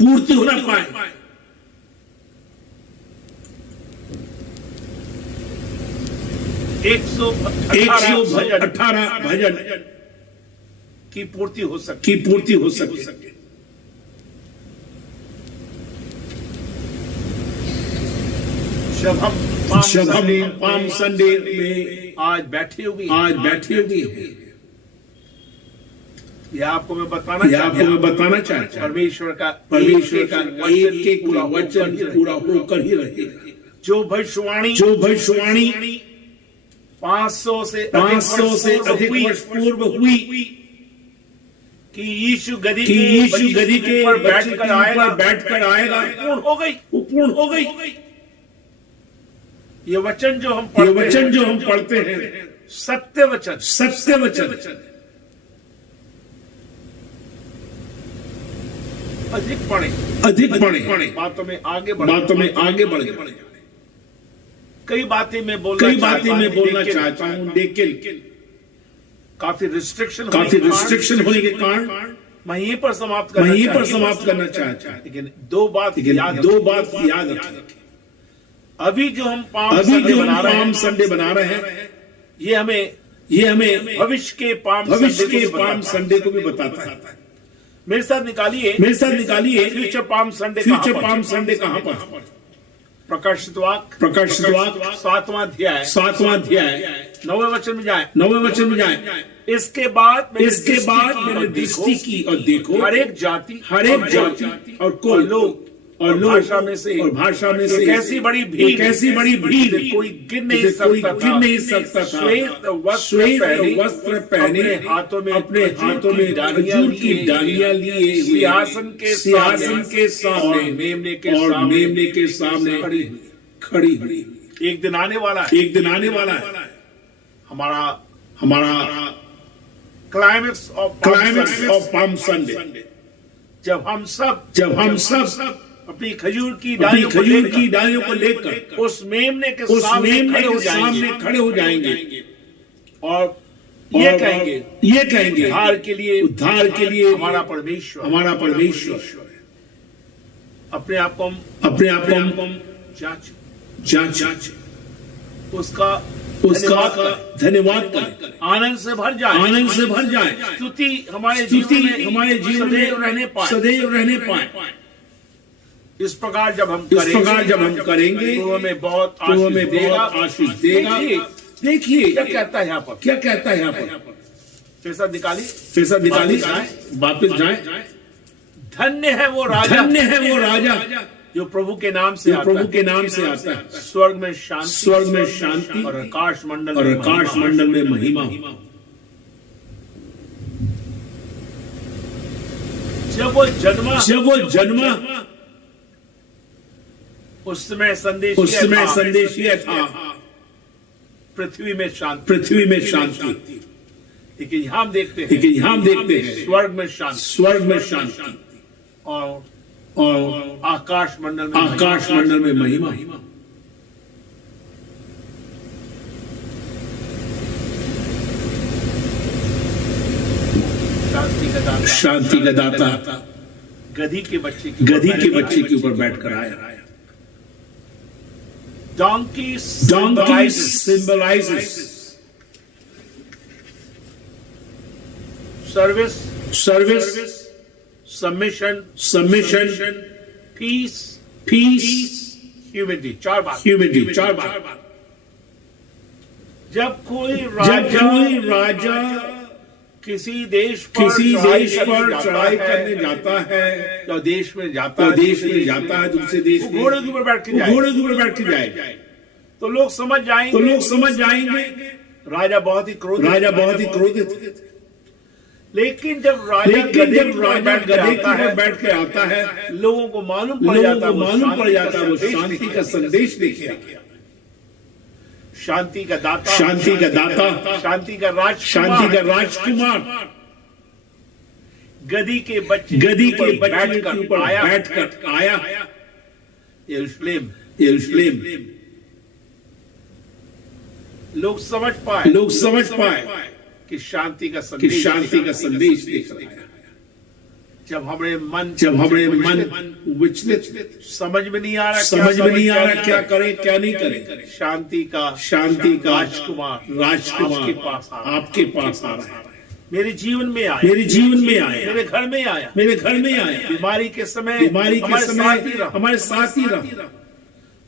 118 भजन की पूर्ति हो सके। जब हम पाम संडे में आज बैठे हुए हैं, यह आपको मैं बताना चाहता हूं, परमेश्वर का एक वचन पूरा होकर ही रहेगा। जो भविष्यवाणी 500 से अधिक वर्ष पूर्व हुई कि यीशु गधी के बैठकर आएगा, वो पूर्ण हो गई। ये वचन जो हम पढ़ते हैं सत्य वचन अधिक पढ़े, बातों में आगे बढ़ गए। कई बातें मैं बोलना चाहता हूं, लेकिन काफी रिस्ट्रिक्शन होने के कारण मैं यहीं पर समाप्त करना चाहता हूं। लेकिन दो बात याद रखें। अभी जो हम पाम संडे बना रहे हैं, ये हमें भविष्य के पाम संडे को भी बताता है। मेरे साथ निकालिए फ्यूचर पाम संडे कहां पर? प्रकाशित वाक्य 7वां अध्याय 9वें वचन में जाए। इसके बाद मैंने दृष्टि की और देखो, हर एक जाति और कोई लोग और भाषा में से कैसी बड़ी भीड़, कोई गिन नहीं सकता था। श्वेत वस्त्र पहने, अपने हाथों में खजूर की डालियां लिए सिंहासन के सामने और मेमने के सामने खड़ी हुई। एक दिन आने वाला है हमारा क्लाइमेक्स ऑफ पाम संडे, जब हम सब अपनी खजूर की डालियों को लेकर उस मेमने के सामने खड़े हो जाएंगे और ये कहेंगे उद्धार के लिए हमारा परमेश्वर अपने आप को हम जांच। उसका उसका धन्यवाद करें, आनंद से भर जाए, स्तुति हमारे जीवन में सदैव रहने पाए। इस प्रकार जब हम करेंगे तो हमें बहुत आशीष देगा। देखिए क्या कहता है यहाँ पर, फीसद निकाली वापिस जाए। धन्य है वो राजा जो प्रभु के नाम से आता है। स्वर्ग में शांति और आकाश मंडल में महिमा। जब वो जन्मा उस समय संदेश यह था पृथ्वी में शांति। लेकिन यहाँ हम देखते हैं स्वर्ग में शांति और आकाश मंडल में महिमा। शांति का दाता गधी के बच्चे के ऊपर बैठकर आया। Donkey symbolizes service, submission, peace, humility. चार बात। जब कोई राजा किसी देश पर चढ़ाई करने जाता है तो देश में जाता है दूसरे देश में, घोड़े के ऊपर बैठ के जाए तो लोग समझ जाएंगे राजा बहुत ही क्रोधित। लेकिन जब राजा गधे पर बैठ के आता है लोगों को मालूम पड़ जाता है वो शांति का संदेश लेके आया। शांति का दाता, शांति का राजकुमार गधी के बच्चे के ऊपर बैठकर आया यरूशलेम। लोग समझ पाए कि शांति का संदेश देख रहा है। जब हमारे मन विचलित, समझ में नहीं आ रहा क्या करें क्या नहीं करें, शांति का राजकुमार आपके पास आ रहा है। मेरे जीवन में आया, मेरे घर में आया। बीमारी के समय हमारे साथ ही रहा।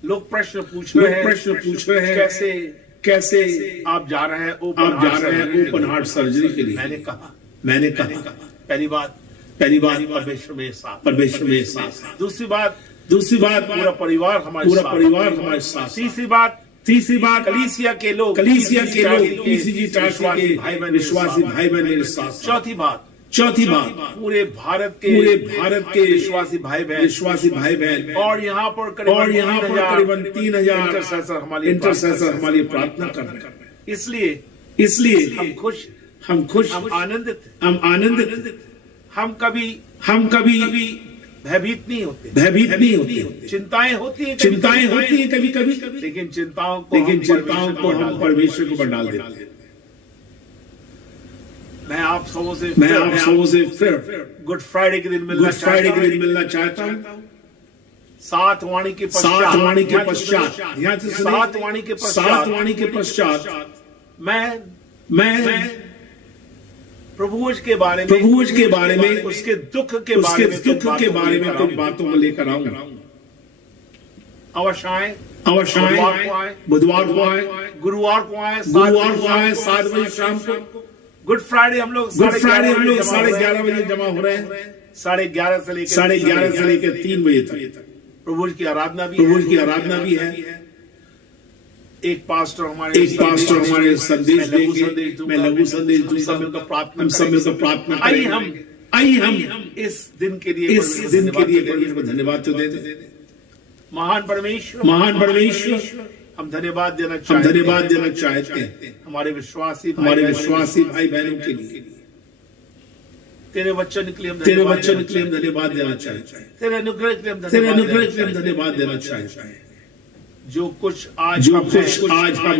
लोग प्रश्न पूछ रहे हैं कैसे आप जा रहे हैं ओपन हार्ट सर्जरी के लिए। मैंने कहा पहली बात परमेश्वर में साथ। दूसरी बात पूरा परिवार हमारे साथ। तीसरी बात कलीसिया के लोग PCG के विश्वासी भाई बहन मेरे साथ। चौथी बात पूरे भारत के विश्वासी भाई बहन और यहाँ पर करीबन 3,000 इंटरसेसर हमारी प्रार्थना कर रहे हैं। इसलिए हम खुश, हम आनंदित। हम कभी भयभीत नहीं होते। चिंताएं होती हैं कभी, लेकिन चिंताओं को हम परमेश्वर को डाल देते हैं। मैं आप सबों से फिर गुड फ्राइडे के दिन मिलना चाहता हूँ। सात वाणी के पश्चात मैं प्रभुज के बारे में उसके दुख के बारे में कुछ बातों को लेकर आऊंगा। अवश्य बुधवार को आए, गुरुवार को आए 7 बजे शाम को। गुड फ्राइडे हम लोग 11:30 बजे जमा हो रहे हैं। 11:30 से लेकर 3 बजे तक प्रभुज की आराधना भी है। एक पास्टर हमारे संदेश देंगे, मैं लघु संदेश दूंगा। हम सब मिलकर प्रार्थना करेंगे। आइए हम इस दिन के लिए परमेश्वर को धन्यवाद तो देते। महान परमेश्वर हम धन्यवाद देना चाहते हैं हमारे विश्वासी भाई बहनों के लिए। तेरे वचन के लिए हम धन्यवाद देना चाहते हैं। तेरे अनुग्रह के लिए हम धन्यवाद देना चाहते हैं। जो कुछ आज हम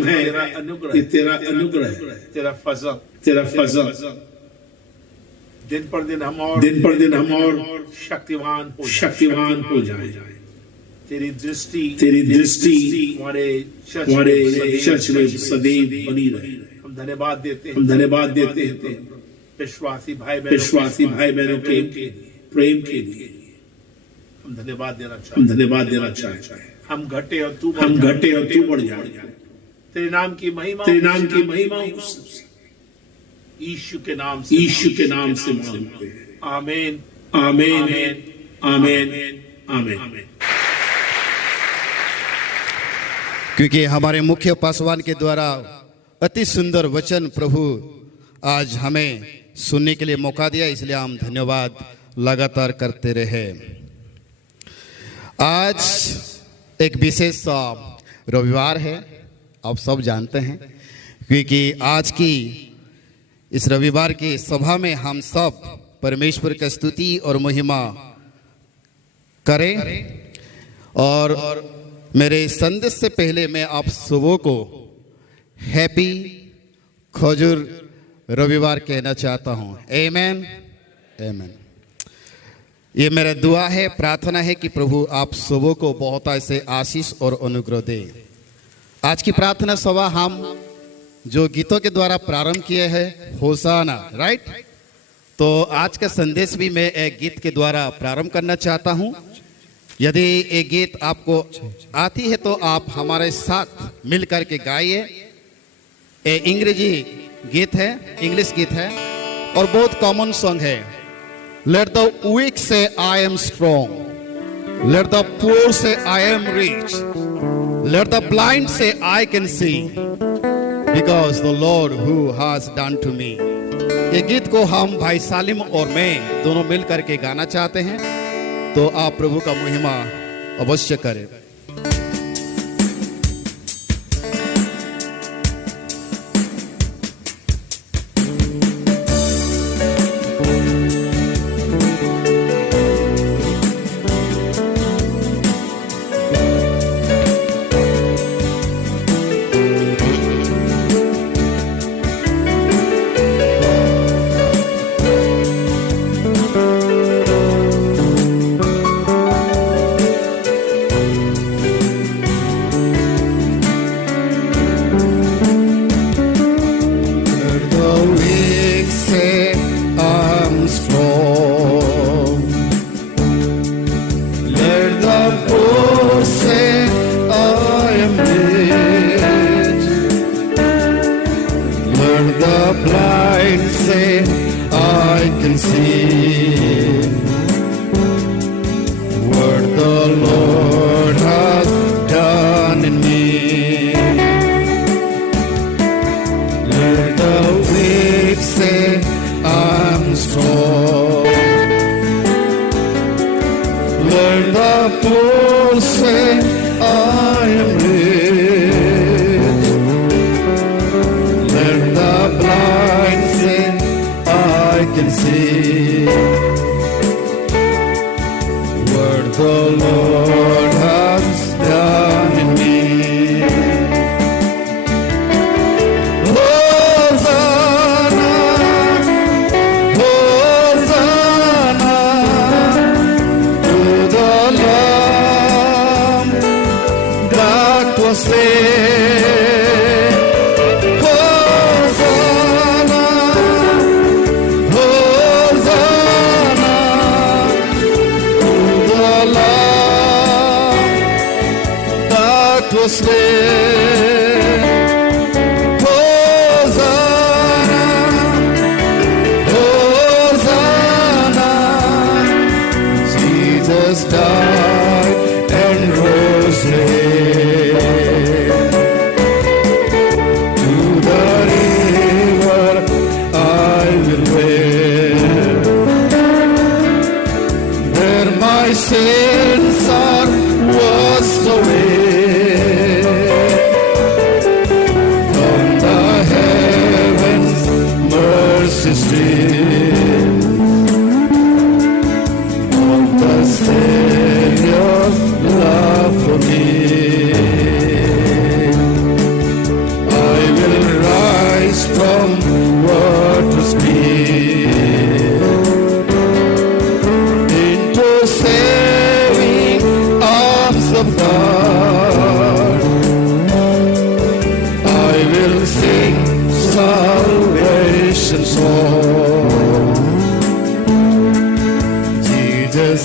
हैं ये तेरा अनुग्रह है, तेरा फजल। दिन पर दिन हम और शक्तिवान हो जाए। तेरी दृष्टि हमारे चर्च में सदैव बनी रहे। हम धन्यवाद देते हैं विश्वासी भाई बहनों के प्रेम के लिए हम धन्यवाद देना चाहते हैं। हम घटे और तू बढ़ जाए। तेरे नाम की महिमा यीशु के नाम से मांगते हैं। आमीन आमीन आमीन आमीन। क्योंकि हमारे मुख्य पासवान के द्वारा अति सुंदर वचन प्रभु आज हमें सुनने के लिए मौका दिया, इसलिए हम धन्यवाद लगातार करते रहे। आज एक विशेष रविवार है, आप सब जानते हैं, क्योंकि आज की इस रविवार की सभा में हम सब परमेश्वर की स्तुति और महिमा करें। और मेरे संदेश से पहले मैं आप सबों को हैप्पी खजूर रविवार कहना चाहता हूँ। आमीन आमीन। ये मेरा दुआ है, प्रार्थना है कि प्रभु आप सबों को बहुत ऐसे आशीष और अनुग्रह दे। आज की प्रार्थना सभा हम जो गीतों के द्वारा प्रारंभ किए हैं, होसाना, राइट। तो आज का संदेश भी मैं एक गीत के द्वारा प्रारंभ करना चाहता हूँ। यदि ये गीत आपको आती है तो आप हमारे साथ मिल करके गाइए। ये अंग्रेजी गीत है, इंग्लिश गीत है और बहुत कॉमन सॉन्ग है। Let the weak say I am strong, let the poor say I am rich, let the blind say I can see, because the Lord who has done to me. ये गीत को हम भाई सालिम और मैं दोनों मिल करके गाना चाहते हैं, तो आप प्रभु का महिमा अवश्य करें।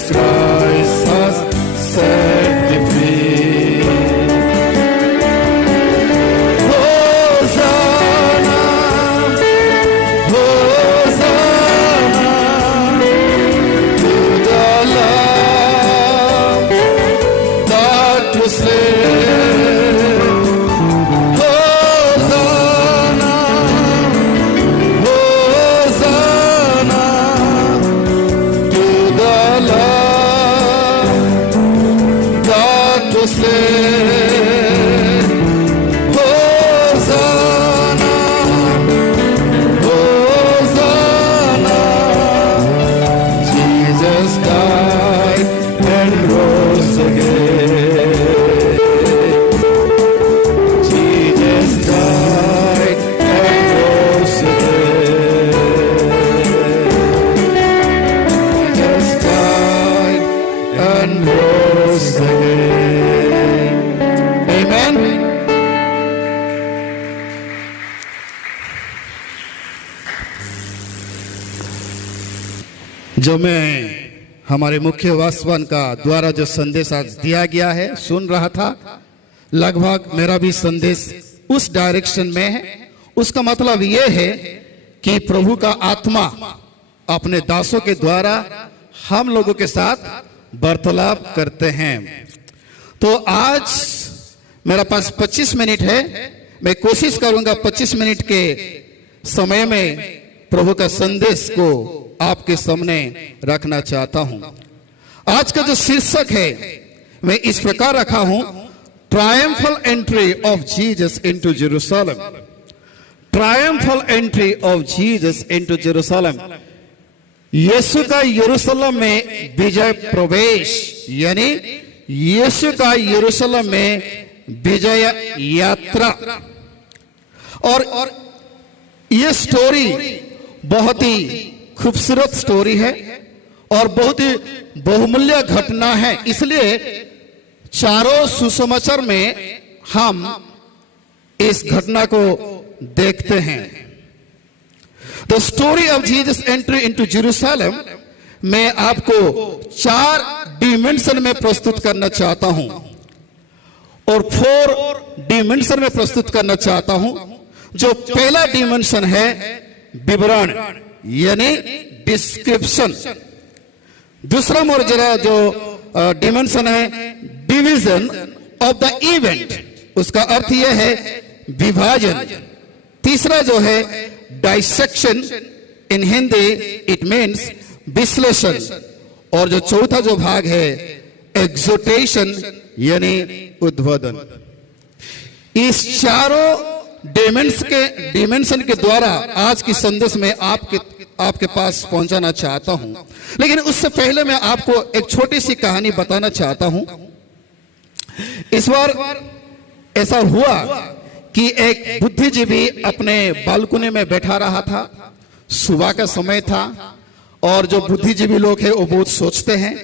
Christ has set me free. Hosanna, Hosanna to the Lamb that was slain. Hosanna, Hosanna to the Lamb that was slain. Hosanna, Hosanna. Jesus died and rose again. Jesus died and rose again. Jesus died and rose again. Amen. जो मैं हमारे मुख्य वास्तवन का द्वारा जो संदेश आज दिया गया है सुन रहा था, लगभग मेरा भी संदेश उस डायरेक्शन में है। उसका मतलब ये है कि प्रभु का आत्मा अपने दासों के द्वारा हम लोगों के साथ वार्तालाप करते हैं। तो आज मेरा पास 25 मिनट है, मैं कोशिश करूंगा 25 मिनट के समय में प्रभु का संदेश को आपके सामने रखना चाहता हूं। आज का जो शीर्षक है मैं इस प्रकार रखा हूं, triumphal entry of Jesus into Jerusalem. Triumphal entry of Jesus into Jerusalem, यीशु का यरूशलेम में विजय प्रवेश, यानी यीशु का यरूशलेम में विजय यात्रा। और ये स्टोरी बहुत ही खूबसूरत स्टोरी है और बहुत ही बहुमूल्य घटना है, इसलिए चारों सुसमाचार में हम इस घटना को देखते हैं। The story of Jesus entry into Jerusalem मैं आपको 4 डिमेंशन में प्रस्तुत करना चाहता हूं और 4 डिमेंशन में प्रस्तुत करना चाहता हूं। जो पहला डिमेंशन है विवरण, यानी डिस्क्रिप्शन। दूसरा मोरजरा जो डिमेंशन है डिवीजन ऑफ द इवेंट, उसका अर्थ यह है विभाजन। तीसरा जो है dissection, in Hindi it means विश्लेषण। और जो चौथा जो भाग है एग्जोटेशन, यानी उद्बोधन। इस चारों डिमेंशन के द्वारा आज की संदेश में आपके पास पहुंचाना चाहता हूं। लेकिन उससे पहले मैं आपको एक छोटी सी कहानी बताना चाहता हूं। इस बार ऐसा हुआ कि एक बुद्धिजीवी अपने बालकनी में बैठा रहा था, सुबह का समय था। और जो बुद्धिजीवी लोग हैं वो बहुत सोचते हैं,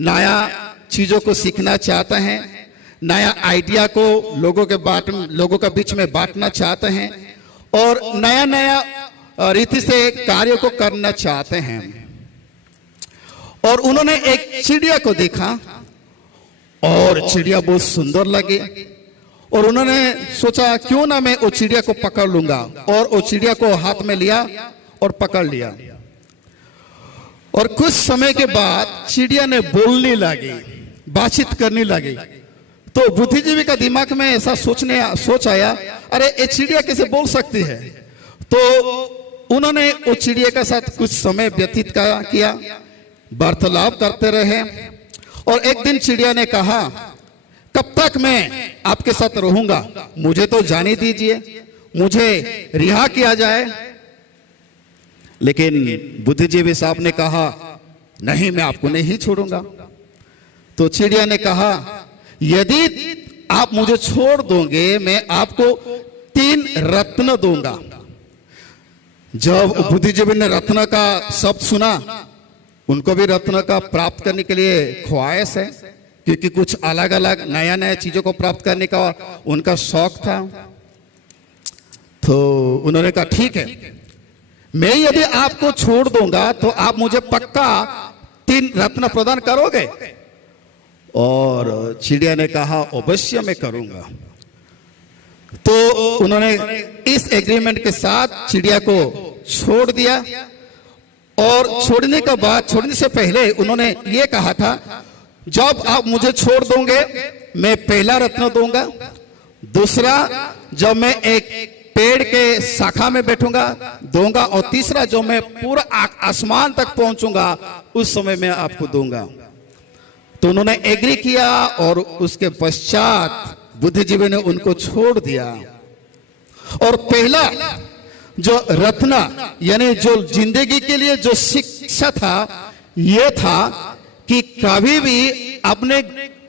नया चीजों को सीखना चाहते हैं, नया आइडिया को लोगों के बीच में बांटना चाहते हैं और नया नया रीति से कार्य को करना चाहते हैं। और उन्होंने एक चिड़िया को देखा और चिड़िया बहुत सुंदर लगी और उन्होंने सोचा क्यों ना मैं वो चिड़िया को पकड़ लूंगा। और वो चिड़िया को हाथ में लिया और पकड़ लिया। और कुछ समय के बाद चिड़िया ने बोलने लगी, बातचीत करने लगी। तो बुद्धिजीवी का दिमाग में ऐसा सोच आया, अरे ये चिड़िया कैसे बोल सकती है। तो उन्होंने वो चिड़िया के साथ कुछ समय व्यतीत किया, वार्तालाप करते रहे। और एक दिन चिड़िया ने कहा, कब तक मैं आपके साथ रहूंगा, मुझे तो जाने दीजिए, मुझे रिहा किया जाए। लेकिन बुद्धिजीवी साहब ने कहा, नहीं, मैं आपको नहीं छोड़ूंगा। तो चिड़िया ने कहा, यदि आप मुझे छोड़ दोगे मैं आपको 3 रत्न दूंगा। जब बुद्धिजीवी ने रत्न का शब्द सुना, उनको भी रत्न का प्राप्त करने के लिए ख्वाहिश है, क्योंकि कुछ अलग अलग नया नया चीजों को प्राप्त करने का उनका शौक था। तो उन्होंने कहा, ठीक है, मैं यदि आपको छोड़ दूंगा तो आप मुझे पक्का 3 रत्न प्रदान करोगे? और चिड़िया ने कहा अवश्य मैं करूंगा। तो उन्होंने इस एग्रीमेंट के साथ चिड़िया को छोड़ दिया। और छोड़ने के बाद, छोड़ने से पहले उन्होंने ये कहा था, जब आप मुझे छोड़ दोगे मैं पहला रत्न दूंगा, दूसरा जब मैं एक पेड़ के शाखा में बैठूंगा दूंगा, और तीसरा जो मैं पूरा आसमान तक पहुंचूंगा उस समय मैं आपको दूंगा। तो उन्होंने एग्री किया और उसके पश्चात बुद्धिजीवी ने उनको छोड़ दिया। और पहला जो रत्न यानी जो जिंदगी के लिए जो शिक्षा था, यह था कि कभी भी अपने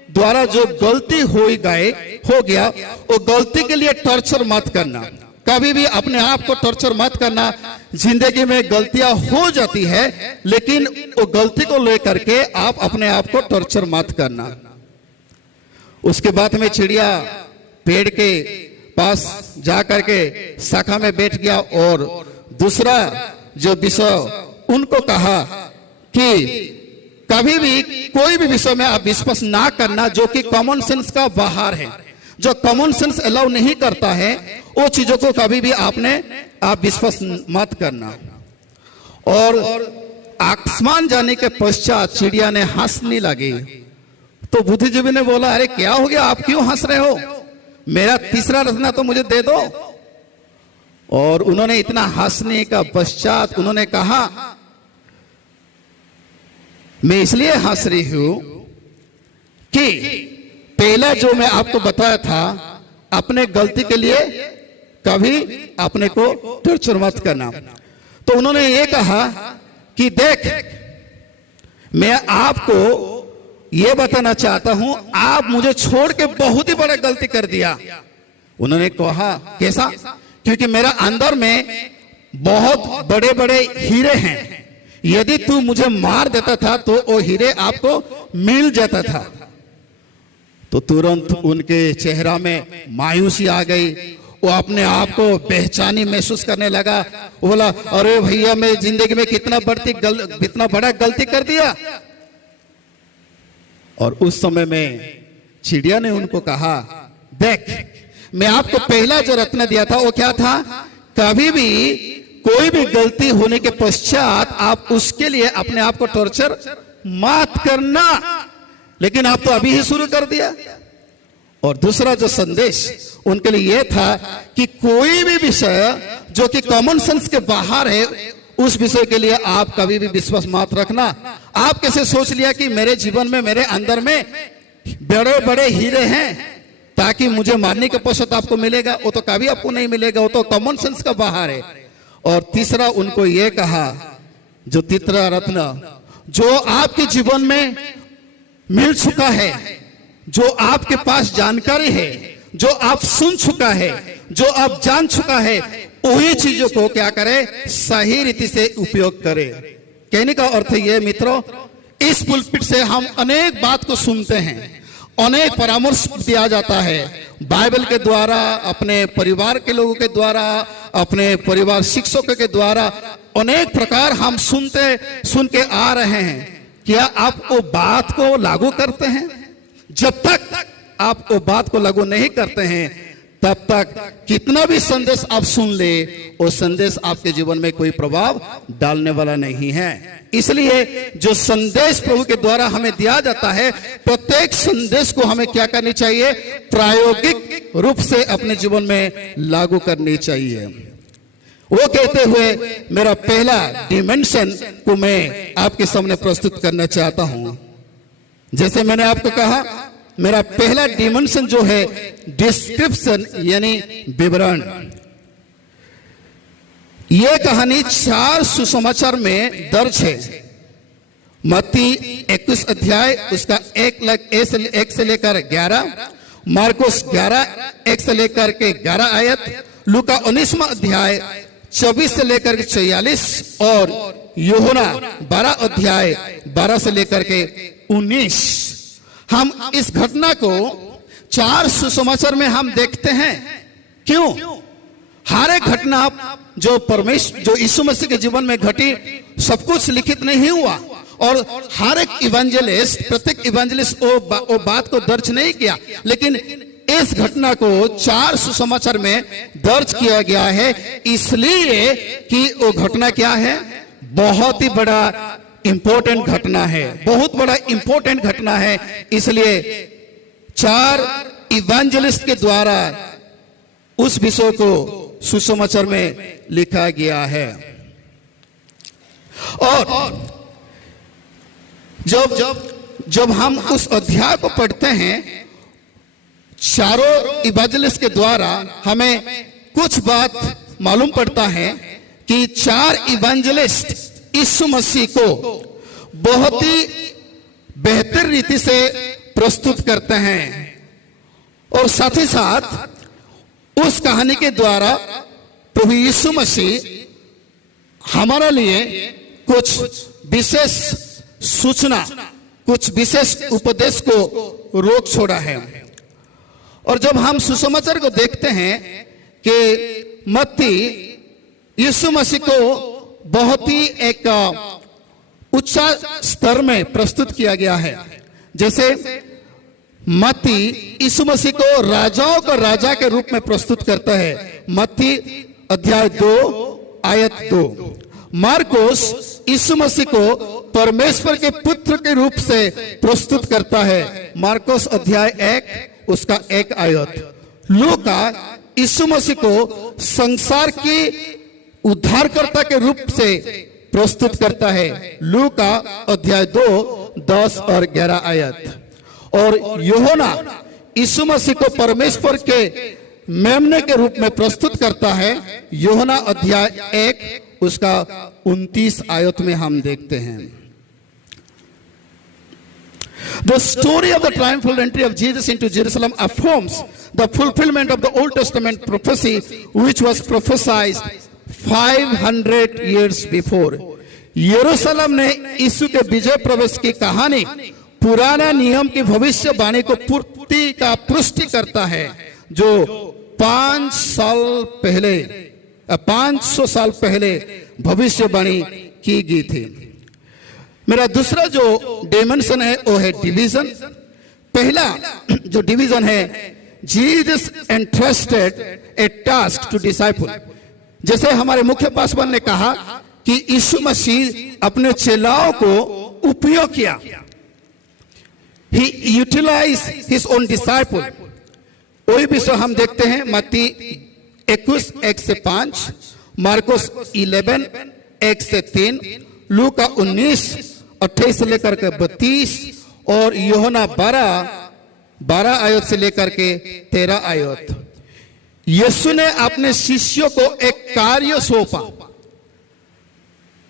द्वारा जो गलती हो गया वो गलती के लिए टॉर्चर मत करना। कभी भी अपने आप को टॉर्चर मत करना। जिंदगी में गलतियां हो जाती है, लेकिन वो गलती को लेकर के आप अपने आप को टॉर्चर मत करना। उसके बाद में चिड़िया पेड़ के पास जा करके शाखा में बैठ गया और दूसरा जो विषय उनको कहा कि कभी भी कोई भी विषय में आप विश्वास ना करना जो कि कॉमन सेंस का बाहर है। जो कॉमन सेंस अलाउ नहीं करता है वो चीजों को कभी भी आप विश्वास मत करना। और आसमान जाने के पश्चात चिड़िया ने हंसने लगी। तो बुद्धिजीवी ने बोला, अरे क्या हो गया, आप क्यों हंस रहे हो? मेरा तीसरा रत्न तो मुझे दे दो। और उन्होंने इतना हंसने का पश्चात उन्होंने कहा, मैं इसलिए हंस रही हूं कि पहला जो मैं आपको बताया था, अपने गलती के लिए कभी अपने को टॉर्चर मत करना। तो उन्होंने ये कहा कि देख, मैं आपको ये बताना चाहता हूं, आप मुझे छोड़ के बहुत ही बड़ा गलती कर दिया। उन्होंने कहा, कैसा? क्योंकि मेरा अंदर में बहुत बड़े बड़े हीरे हैं, यदि तू मुझे मार देता था तो वो हीरे आपको मिल जाता था। तो तुरंत उनके चेहरा में मायूसी आ गई। वो अपने आप को बेचैनी महसूस करने लगा। वो बोला, अरे भैया, मैं जिंदगी में कितना बड़ा गलती कर दिया। और उस समय में चिड़िया ने उनको कहा, देख, मैं आपको पहला जो रत्न दिया था वो क्या था? कभी भी कोई भी गलती होने के पश्चात आप उसके लिए अपने आप को टॉर्चर मत करना, लेकिन आप तो अभी ही शुरू कर दिया। और दूसरा जो संदेश उनके लिए यह था कि कोई भी विषय जो कि कॉमन सेंस के बाहर है उस विषय के लिए आप कभी भी विश्वास मत रखना। आप कैसे सोच लिया कि मेरे जीवन में, मेरे अंदर में बड़े बड़े हीरे हैं ताकि मुझे मारने के पश्चात आपको मिलेगा? वो तो कभी आपको नहीं मिलेगा, वो तो कॉमन सेंस का बाहर है। और तीसरा उनको यह कहा, जो तीसरा रत्न जो आपके जीवन में मिल चुका है, जो आपके पास जानकारी है, जो आप सुन चुका है, जो आप जान चुका है, वही चीजों को क्या करें? सही रीति से उपयोग करें। कहने का अर्थ यह मित्रों, इस पुलपिट से हम अनेक बात को सुनते हैं, अनेक परामर्श दिया जाता है बाइबल के द्वारा, अपने परिवार के लोगों के द्वारा, अपने परिवार शिक्षकों के द्वारा अनेक प्रकार हम सुन के आ रहे हैं। क्या आप वो बात को लागू करते हैं? जब तक आप वो बात को लागू नहीं करते हैं तब तक कितना भी संदेश आप सुन ले, वो संदेश आपके जीवन में कोई प्रभाव डालने वाला नहीं है। इसलिए जो संदेश प्रभु के द्वारा हमें दिया जाता है, प्रत्येक संदेश को हमें क्या करनी चाहिए? प्रायोगिक रूप से अपने जीवन में लागू करनी चाहिए। वो कहते हुए मेरा पहला डिमेंशन को मैं आपके सामने प्रस्तुत करना चाहता हूं। जैसे मैंने आपको कहा, मेरा पहला डिमेंशन जो है डिस्क्रिप्शन यानी विवरण। यह कहानी 4 सुसमाचार में दर्ज है। मत्ती 21 अध्याय उसका 1 से लेकर 11, मार्कुस 11 1 से लेकर के 11 आयत, लूका 19वां अध्याय 24 से लेकर के 46 और यूहन्ना 12 अध्याय 12 से लेकर के 19। हम इस घटना को 4 सुसमाचार में हम देखते हैं। क्यों? हर एक घटना जो यीशु मसीह के जीवन में घटी, सब कुछ लिखित नहीं हुआ। और हर एक इवेंजलिस्ट, प्रत्येक इवेंजलिस्ट वो बात को दर्ज नहीं किया, लेकिन इस घटना को 4 सुसमाचार में दर्ज किया गया है, इसलिए कि वो घटना क्या है, बहुत ही बड़ा इंपॉर्टेंट घटना है, बहुत बड़ा इंपॉर्टेंट घटना है। इसलिए 4 इवेंजलिस्ट के द्वारा उस विषय को सुसमाचार में लिखा गया है। और जब हम उस अध्याय को पढ़ते हैं, चारों इवेंजलिस्ट के द्वारा हमें कुछ बात मालूम पड़ता है कि 4 इवेंजलिस्ट यीशु मसीह को बहुत ही बेहतर रीति से प्रस्तुत करते हैं, और साथ ही साथ उस कहानी के द्वारा प्रभु यीशु मसीह हमारे लिए कुछ विशेष सूचना, कुछ विशेष उपदेश को रोक छोड़ा है। और जब हम सुसमाचार को देखते हैं कि मत्ती यीशु मसीह को बहुत ही एक उच्च स्तर में प्रस्तुत किया गया है। जैसे मत्ती यीशु मसीह को राजाओं का राजा के रूप में प्रस्तुत करता है, मत्ती अध्याय 2 आयत 2। मार्कोस यीशु मसीह को परमेश्वर के पुत्र के रूप से प्रस्तुत करता है, मार्कोस अध्याय 1 उसका 1 आयत। लूका यीशु मसीह को संसार की उद्धारकर्ता के रूप से प्रस्तुत करता है, लूका अध्याय 2 10 और 11 आयत। और यूहन्ना यीशु मसीह को परमेश्वर के मेमने के रूप में प्रस्तुत करता है, यूहन्ना अध्याय 1 उसका 29 आयत में हम देखते हैं। The story of the triumphal entry of Jesus into Jerusalem affirms the fulfillment of the Old Testament prophecy which was prophesied 500 years before. यरूशलेम ने यीशु के विजय प्रवेश की कहानी पुराना नियम की भविष्यवाणी को पूर्ति का पुष्टि करता है, जो 500 साल पहले भविष्यवाणी की गई थी। मेरा दूसरा जो डायमेंशन है वो है डिवीजन। पहला जो डिवीजन है, Jesus entrusted a task to disciple. जैसे हमारे मुख्य पासवान ने कहा कि यीशु मसीह अपने चेलाओं को उपयोग किया, he utilized his own disciple। वही विषय हम देखते हैं मत्ती 21 1 से 5, मार्कोस 11 1 से 3, लूका 19 28 से लेकर के 32 और यूहन्ना 12 आयत से लेकर के 13 आयत। यीशु ने अपने शिष्यों को एक कार्य सौंपा।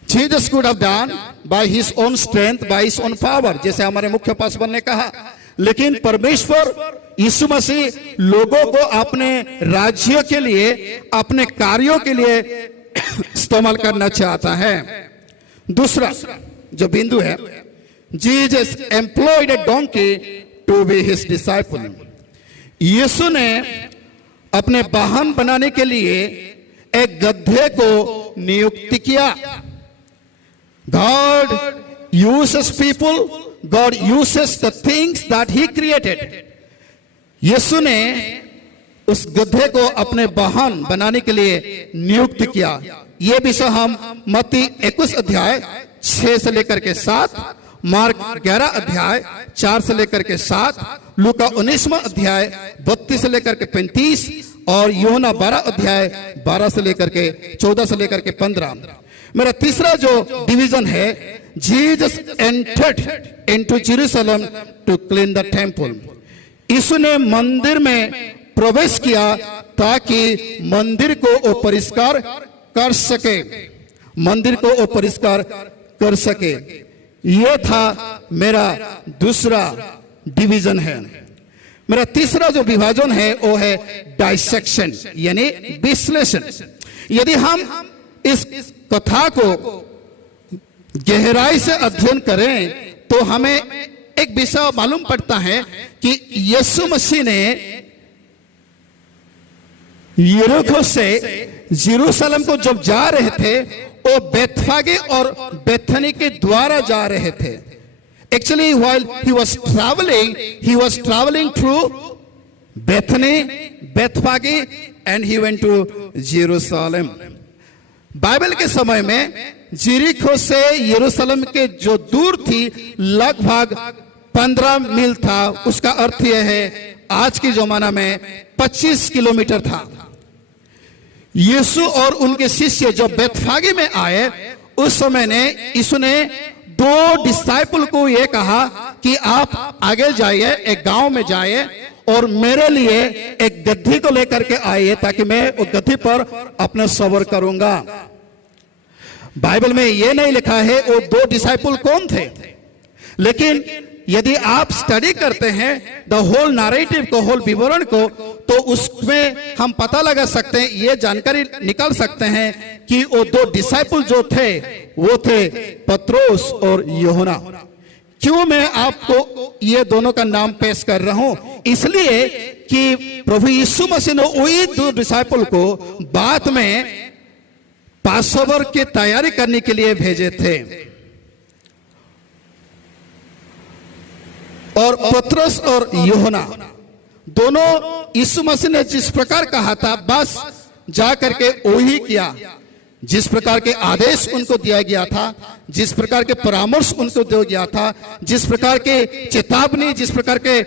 Jesus could have done by his own strength, by his own power, जैसे हमारे मुख्य पासवान ने कहा, लेकिन परमेश्वर यीशु मसीह लोगों को अपने राज्य के लिए, अपने कार्यों के लिए इस्तेमाल करना चाहता है। दूसरा जो बिंदु है, Jesus employed a donkey to be his disciple. यीशु ने अपने वाहन बनाने के लिए एक गधे को नियुक्त किया। God uses people, God uses the things that he created। यीशु ने उस गधे को अपने वाहन बनाने के लिए नियुक्त किया। यह विषय हम मत्ती 21 अध्याय 6 से लेकर के 7, मार्क 11 अध्याय 4 से लेकर के 7, लूका 19वां अध्याय 32 से लेकर के 35 और यूहन्ना 12 अध्याय 12 से लेकर के 14 से लेकर के 15। मेरा तीसरा जो डिवीजन है, Jesus entered into Jerusalem to clean the temple. यीशु ने मंदिर में प्रवेश किया ताकि मंदिर को वो परिष्कार कर सके, मंदिर को वो परिष्कार कर सके। यह था मेरा दूसरा डिवीजन है। मेरा तीसरा जो विभाजन है वो है डाइसेक्शन, यानी विश्लेषण। यदि हम इस कथा को गहराई से अध्ययन करें तो हमें एक विषय मालूम पड़ता है कि यीशु मसीह ने यरीहो से जेरूशलेम को जब जा रहे थे, वो बेथफागे और बेथनी के द्वारा जा रहे थे। Actually while he was traveling through Bethany, Bethphage, and he went to Jerusalem. Bible के समय में जिरिको से यरूशलेम के जो दूर थी लगभग 15 मील था। उसका अर्थ यह है आज के जमाना में 25 किलोमीटर था। यीशु और उनके शिष्य जब बेथफागे में आए उस समय ने यीशु ने 2 डिसाइपल को यह कहा कि आप आगे जाइए, एक गांव में जाइए और मेरे लिए एक गद्दी को लेकर के आइए ताकि मैं उस गद्दी पर अपना सबर करूंगा। बाइबल में यह नहीं लिखा है वो 2 डिसाइपल कौन थे, लेकिन यदि आप स्टडी करते हैं द होल नैरेटिव को, होल विवरण को, तो उसमें हम पता लगा सकते हैं, ये जानकारी निकाल सकते हैं कि वो 2 डिसाइपल जो थे वो थे पत्रोस और यूहन्ना। क्यों मैं आपको ये दोनों का नाम पेश कर रहा हूं? इसलिए कि प्रभु यीशु मसीह ने वही 2 डिसाइपल को बाद में पासओवर की तैयारी करने के लिए भेजे थे। और पतरस और यूहन्ना दोनों यीशु मसीह ने जिस प्रकार कहा था बस जा करके वही किया। जिस प्रकार के आदेश उनको दिया गया था, जिस प्रकार के परामर्श उनको दिया गया था, जिस प्रकार के चेतावनी, जिस प्रकार के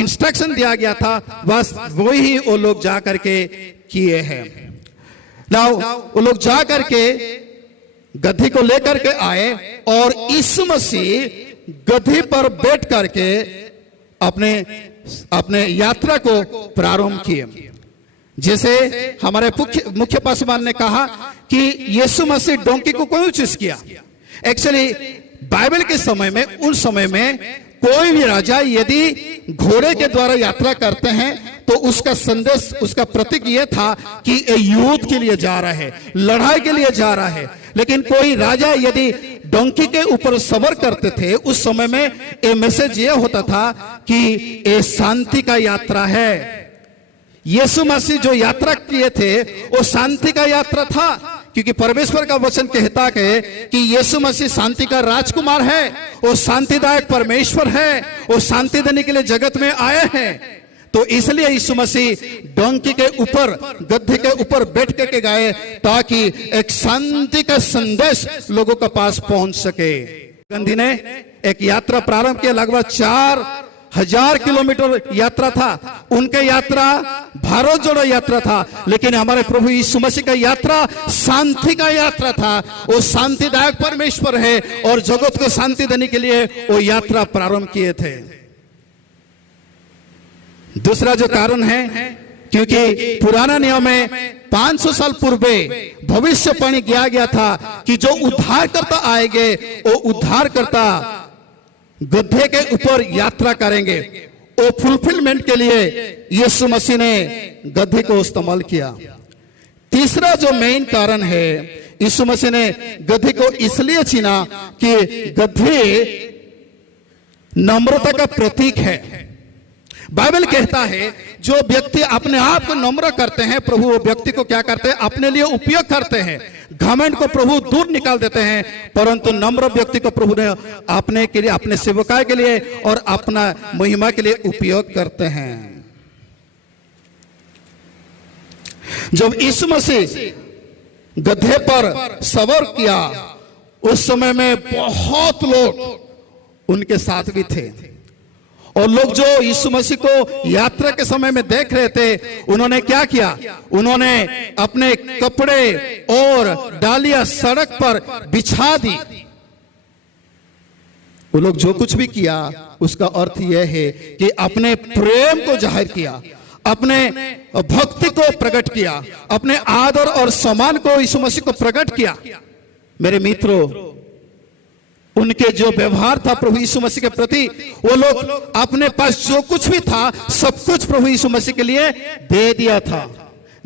इंस्ट्रक्शन दिया गया था, बस वही वो लोग जा करके किए हैं। नाउ वो लोग जा करके गद्दी को लेकर के आए और यीशु मसीह गद्दी पर बैठ करके अपने यात्रा को प्रारंभ किए। जैसे हमारे मुख्य पासवान ने कहा कि यीशु मसीह डोंकी को क्यों चूज किया। एक्चुअली बाइबल के समय में, उस समय में कोई भी राजा यदि घोड़े के द्वारा यात्रा करते हैं तो उसका संदेश, उसका प्रतीक यह था कि ये युद्ध के लिए जा रहा है, लड़ाई के लिए जा रहा है। लेकिन कोई राजा यदि डोंकी के ऊपर सवार करते थे उस समय में ये मैसेज ये होता था कि ये शांति का यात्रा है। यीशु मसीह जो यात्रा किए थे वो शांति का यात्रा था, क्योंकि परमेश्वर का वचन कहता है कि यीशु मसीह शांति का राजकुमार है, वो शांतिदायक परमेश्वर है, वो शांति देने के लिए जगत में आए हैं। तो इसलिए यीशु मसीह डोंकी के ऊपर, गद्दी के ऊपर बैठ के गए ताकि एक शांति का संदेश लोगों के पास पहुंच सके। गांधी ने एक यात्रा प्रारंभ किया, लगभग 4000 किलोमीटर यात्रा था। उनके यात्रा भारत जोड़ो यात्रा था, लेकिन हमारे प्रभु यीशु मसीह का यात्रा शांति का यात्रा था। वो शांतिदायक परमेश्वर है और जगत को शांति देने के लिए वो यात्रा प्रारंभ किए थे। दूसरा जो कारण है, क्योंकि पुराना नियम में 500 साल पूर्वे भविष्यवाणी किया गया था कि जो उद्धारकर्ता आएंगे वो उद्धारकर्ता गधे के ऊपर यात्रा करेंगे। वो फुलफिलमेंट के लिए यीशु मसीह ने गधे को इस्तेमाल किया। तीसरा जो मेन कारण है, यीशु मसीह ने गधे को इसलिए चुना कि गधे नम्रता का प्रतीक है। बाइबल कहता है जो व्यक्ति अपने आप को नम्र करते हैं, प्रभु वो व्यक्ति को क्या करते हैं, अपने लिए उपयोग करते हैं। घमंड को प्रभु दूर निकाल देते हैं, परंतु नम्र व्यक्ति को प्रभु ने अपने के लिए, अपने सेवकाई के लिए और अपना महिमा के लिए उपयोग करते हैं। जब यीशु मसीह गधे पर सवार किया उस समय में बहुत लोग उनके साथ भी थे, और लोग जो यीशु मसीह को यात्रा के समय में देख रहे थे उन्होंने क्या किया, उन्होंने अपने कपड़े और डालियां सड़क पर बिछा दी। वो लोग जो कुछ भी किया उसका अर्थ यह है कि अपने प्रेम को जाहिर किया, अपने भक्ति को प्रकट किया, अपने आदर और सम्मान को यीशु मसीह को प्रकट किया। मेरे मित्रों, उनके जो व्यवहार था प्रभु यीशु मसीह के प्रति, वो लोग अपने पास जो कुछ भी था सब कुछ प्रभु यीशु मसीह के लिए दे दिया था।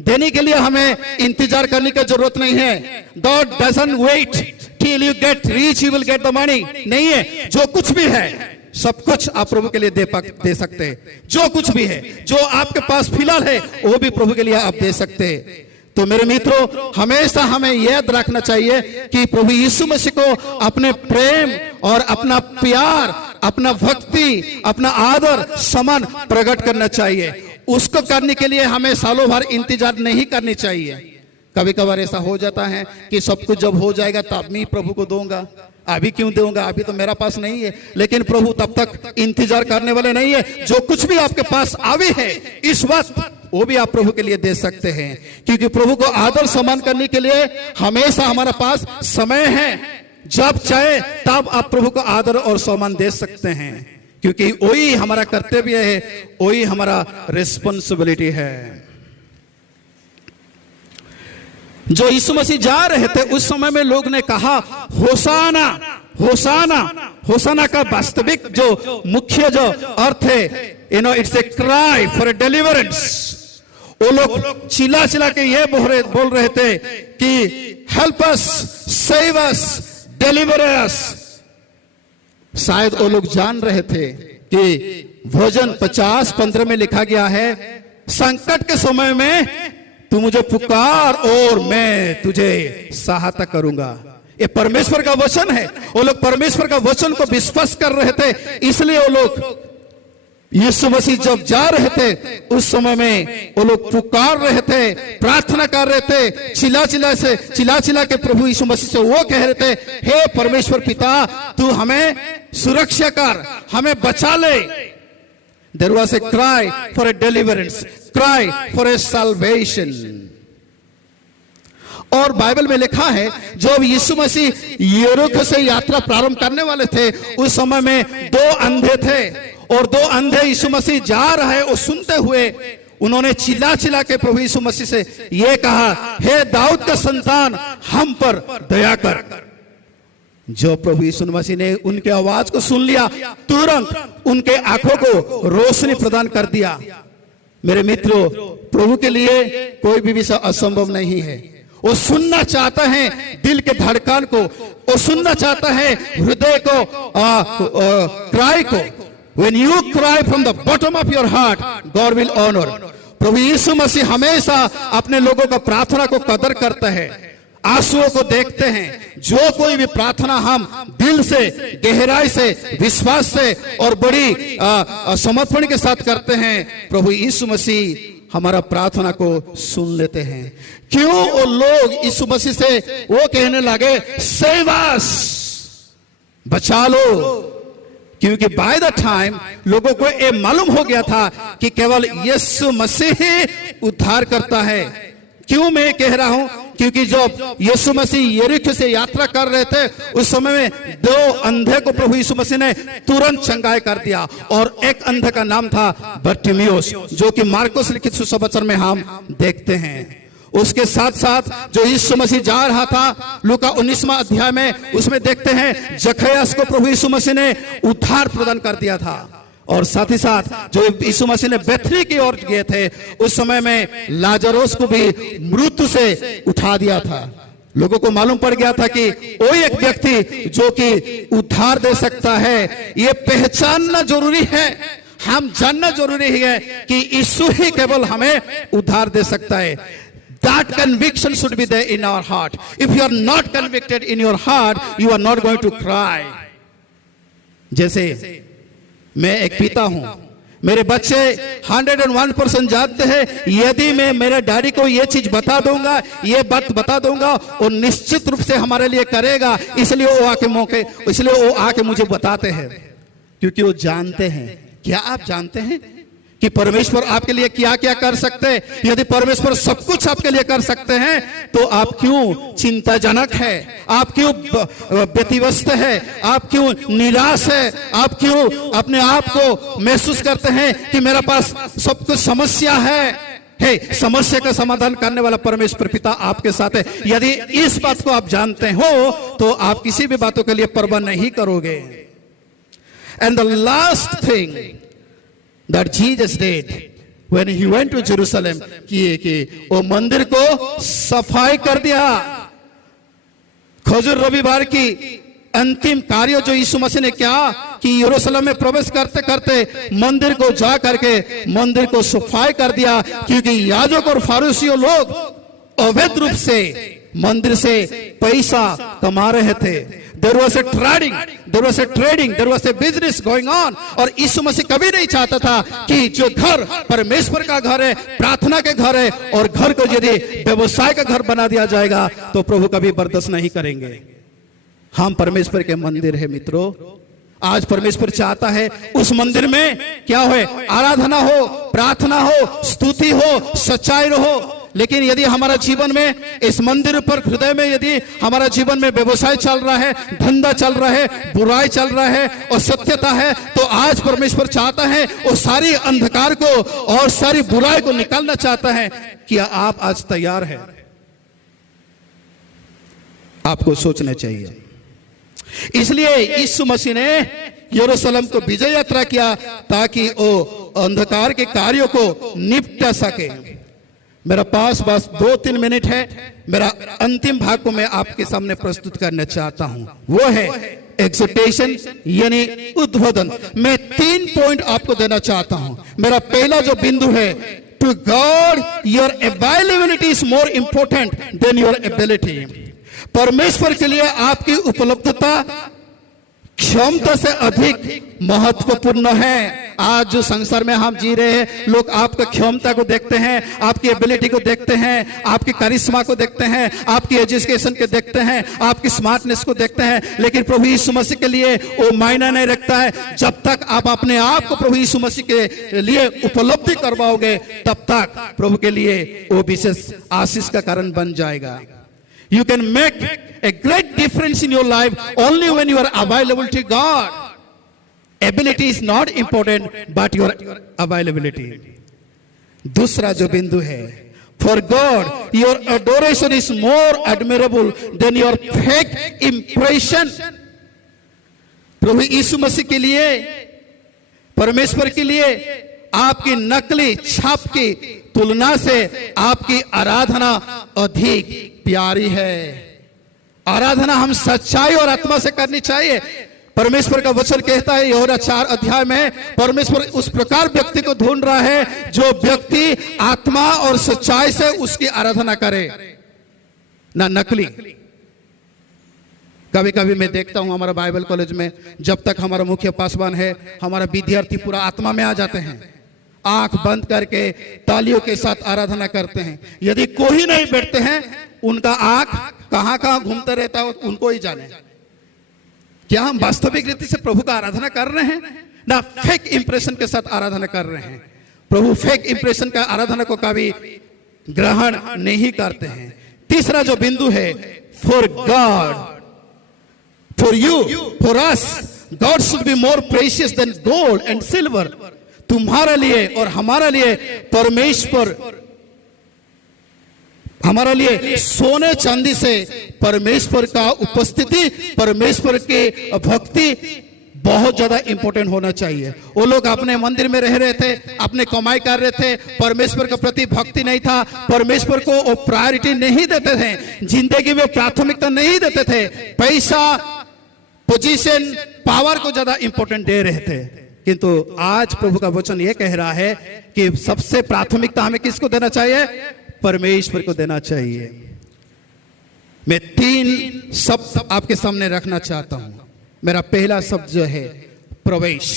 देने के लिए हमें इंतजार करने की जरूरत नहीं है। God doesn't wait till you get rich, you will get the money। नहीं है, जो कुछ भी है सब कुछ आप प्रभु के लिए दे सकते हैं। जो कुछ भी है, जो आपके पास फिलहाल है वो भी प्रभु के लिए आप दे सकते हैं। तो मेरे मित्रों, हमेशा हमें याद रखना चाहिए कि प्रभु यीशु मसीह को अपने प्रेम और अपना प्यार, अपना भक्ति, अपना आदर, सम्मान प्रकट करना चाहिए। उसको करने के लिए हमें सालों भर इंतजार नहीं करनी चाहिए। कभी कभार ऐसा हो जाता है कि सब कुछ जब हो जाएगा तब मैं प्रभु को दूंगा, अभी क्यों दूंगा, अभी तो मेरा पास नहीं है। लेकिन प्रभु तब तक इंतजार करने वाले नहीं है। जो कुछ भी आपके पास आवे है इस वक्त, वो भी आप प्रभु के लिए दे सकते हैं, क्योंकि प्रभु को आदर सम्मान करने के लिए हमेशा हमारे पास समय है। जब चाहे तब आप प्रभु को आदर और सम्मान दे सकते हैं, क्योंकि वही हमारा कर्तव्य है, वही हमारा रिस्पॉन्सिबिलिटी है। जो यीशु मसीह जा रहे थे उस समय में लोग ने कहा होसाना होसाना। होसाना का वास्तविक जो मुख्य जो अर्थ है, it's a cry for deliverance. वो लोग चिल्ला चिल्ला के ये बोल रहे थे कि help us, save us, deliver us. शायद वो लोग जान रहे थे कि भजन 50:15 में लिखा गया है, संकट के समय में तू मुझे पुकार और मैं तुझे सहायता करूंगा। ये परमेश्वर का वचन है। वो लोग परमेश्वर का वचन को विश्वास कर रहे थे, इसलिए वो लोग यीशु मसीह जब जा रहे थे उस समय में वो लोग पुकार रहे थे, प्रार्थना कर रहे थे, चिल्ला चिल्ला के प्रभु यीशु मसीह से वो कह रहे थे, हे परमेश्वर पिता, तू हमें सुरक्षा कर, हमें बचा ले। There was a cry for a deliverance, cry for a salvation. और बाइबल में लिखा है जब यीशु मसीह यरीहो से यात्रा प्रारंभ करने वाले थे उस समय में 2 अंधे थे, और 2 अंधे यीशु मसीह जा रहा है वो सुनते हुए उन्होंने चिल्ला चिल्ला के प्रभु यीशु मसीह से ये कहा, हे दाऊद का संतान, हम पर दया कर। जो प्रभु यीशु मसीह ने उनके आवाज को सुन लिया, तुरंत उनके आंखों को रोशनी प्रदान कर दिया। मेरे मित्रों, प्रभु के लिए कोई भी विषय असंभव नहीं है। वो सुनना चाहता है दिल के धड़कन को, वो सुनना चाहता है हृदय को, क्राई को। When you cry from the bottom of your heart, God will honor. प्रभु यीशु मसीह हमेशा अपने लोगों का प्रार्थना को कदर करता है, आंसुओं को देखते हैं। जो कोई भी प्रार्थना हम दिल से, गहराई से, विश्वास से और बड़ी समर्पण के साथ करते हैं, प्रभु यीशु मसीह हमारा प्रार्थना को सुन लेते हैं। क्यों वो लोग यीशु मसीह से वो कहने लगे, सेव अस, बचा लो? क्योंकि बाय द टाइम लोगों को ये मालूम हो गया था कि केवल यीशु मसीह ही उद्धार करता है। क्यों मैं कह रहा हूं? क्योंकि जब यीशु मसीह यरीहो से यात्रा कर रहे थे उस समय में 2 अंधे को प्रभु यीशु मसीह ने तुरंत चंगाई कर दिया, और एक अंधे का नाम था बर्तिमेउस, जो कि मार्कुस लिखित सुसमाचार में हम देखते हैं। उसके साथ साथ जो यीशु मसीह जा रहा था लूका 19वां अध्याय में, उसमें देखते हैं जकरयास को प्रभु यीशु मसीह ने उद्धार प्रदान कर दिया था। और साथ ही साथ जो यीशु मसीह ने बेथनी की ओर गए थे उस समय में लाजरोस को भी मृत्यु से उठा दिया था। लोगों को मालूम पड़ गया था कि वो एक व्यक्ति जो कि उद्धार दे सकता है। ये पहचानना जरूरी है, हम जानना जरूरी है कि यीशु ही केवल हमें उद्धार दे सकता है। That conviction should be there in our heart. If you are not convicted in your heart, you are not going to cry. जैसे मैं एक पिता हूं, मेरे बच्चे 101% जानते हैं यदि मैं मेरे डैडी को ये चीज बता दूंगा, ये बात बता दूंगा, वो निश्चित रूप से हमारे लिए करेगा। इसलिए वो आके मुझे बताते हैं, क्योंकि वो जानते हैं। क्या आप जानते हैं कि परमेश्वर आपके लिए क्या क्या कर सकते हैं? यदि परमेश्वर सब कुछ आपके लिए कर सकते हैं तो आप क्यों चिंताजनक है, आप क्यों व्यतिव्यस्त है, आप क्यों निराश है, आप क्यों अपने आप को महसूस करते हैं कि मेरे पास सब कुछ समस्या है? समस्या का समाधान करने वाला परमेश्वर पिता आपके साथ है। यदि इस बात को आप जानते हो तो आप किसी भी बातों के लिए परवाह नहीं करोगे। And the last thing that Jesus did when he went to Jerusalem, कि वो मंदिर को सफाई कर दिया। खजूर रविवार की अंतिम कार्य जो यीशु मसीह ने किया कि यरूशलेम में प्रवेश करते करते मंदिर को जा करके मंदिर को सफाई कर दिया, क्योंकि याजक और फरीसियों लोग अवैध रूप से मंदिर से पैसा कमा रहे थे। There was a trading, there was a trading, there was a business going on। और यीशु मसीह कभी नहीं चाहता था कि जो घर परमेश्वर का घर है, प्रार्थना के घर है, और घर को यदि व्यवसाय का घर बना दिया जाएगा तो प्रभु कभी बर्दाश्त नहीं करेंगे। हम परमेश्वर के मंदिर है मित्रों। आज परमेश्वर चाहता है उस मंदिर में क्या हो, आराधना हो, प्रार्थना हो, स्तुति हो, सच्चाई हो। लेकिन यदि हमारा जीवन में इस मंदिर पर हृदय में यदि हमारा जीवन में व्यवसाय चल रहा है, धंधा चल रहा है, बुराई चल रहा है, असत्यता है, तो आज परमेश्वर चाहता है वो सारी अंधकार को और सारी बुराई को निकालना चाहता है। क्या आप आज तैयार हैं? आपको सोचना चाहिए। इसलिए यीशु मसीह ने यरूशलेम को विजय यात्रा किया ताकि वो अंधकार के कार्यों को निपटा सके। मेरा पास बस 2-3 मिनट है। मेरा अंतिम भाग को मैं आपके सामने प्रस्तुत करना चाहता हूं, वो है एक्सोर्टेशन यानी उद्बोधन। मैं 3 पॉइंट आपको देना चाहता हूं। मेरा पहला जो बिंदु है, to God your availability is more important than your ability. परमेश्वर के लिए आपकी उपलब्धता क्षमता से अधिक महत्वपूर्ण है। आज जो संसार में हम जी रहे हैं, लोग आपका क्षमता को देखते हैं, आपकी एबिलिटी को देखते हैं, आपकी करिश्मा को देखते हैं, आपकी एजुकेशन को देखते हैं, आपकी स्मार्टनेस को देखते हैं। लेकिन प्रभु यीशु मसीह के लिए वो मायना नहीं रखता है। जब तक आप अपने आप को प्रभु यीशु मसीह के लिए उपलब्धि करवाओगे, तब तक प्रभु के लिए वो विशेष आशीष का कारण बन जाएगा। You can make a great difference in your life only when you are available to God. Ability is not important, but your availability. दूसरा जो बिंदु है, for God, your adoration is more admirable than your fake impression. प्रभु यीशु मसीह के लिए, परमेश्वर के लिए आपकी नकली छाप की तुलना से आपकी आराधना अधिक प्यारी है। आराधना हम सच्चाई और आत्मा से करनी चाहिए। परमेश्वर का वचन कहता है यूहन्ना 4 अध्याय में, परमेश्वर उस प्रकार व्यक्ति को ढूंढ रहा है जो व्यक्ति आत्मा और सच्चाई से उसकी आराधना करे, ना नकली। कभी कभी मैं देखता हूं हमारा बाइबल कॉलेज में, जब तक हमारा मुख्य पासवान है, हमारा विद्यार्थी पूरा आत्मा में आ जाते हैं, आंख बंद करके तालियों के साथ आराधना करते हैं। यदि कोई नहीं बैठते हैं, उनका आंख कहां कहां घूमता रहता है उनको ही जाने। क्या हम वास्तविक रीति से प्रभु का आराधना कर रहे हैं, ना फेक इंप्रेशन के साथ आराधना कर रहे हैं? प्रभु फेक इंप्रेशन का आराधना को कभी ग्रहण नहीं करते हैं। तीसरा जो बिंदु है, for God, for you, for us, God should be more precious than gold and silver. तुम्हारे लिए और हमारे लिए परमेश्वर, हमारे लिए सोने चांदी से परमेश्वर का उपस्थिति, परमेश्वर के भक्ति बहुत ज्यादा इंपॉर्टेंट होना चाहिए। वो लोग अपने मंदिर में रह रहे थे, अपने कमाई कर रहे थे, परमेश्वर के प्रति भक्ति नहीं था, परमेश्वर को वो प्रायोरिटी नहीं देते थे, जिंदगी में प्राथमिकता नहीं देते थे, पैसा, पोजीशन, पावर को ज्यादा इंपॉर्टेंट दे रहे थे। किंतु आज प्रभु का वचन ये कह रहा है कि सबसे प्राथमिकता हमें किसको देना चाहिए? परमेश्वर को देना चाहिए। मैं 3 शब्द आपके सामने रखना चाहता हूं। मेरा पहला शब्द जो है प्रवेश।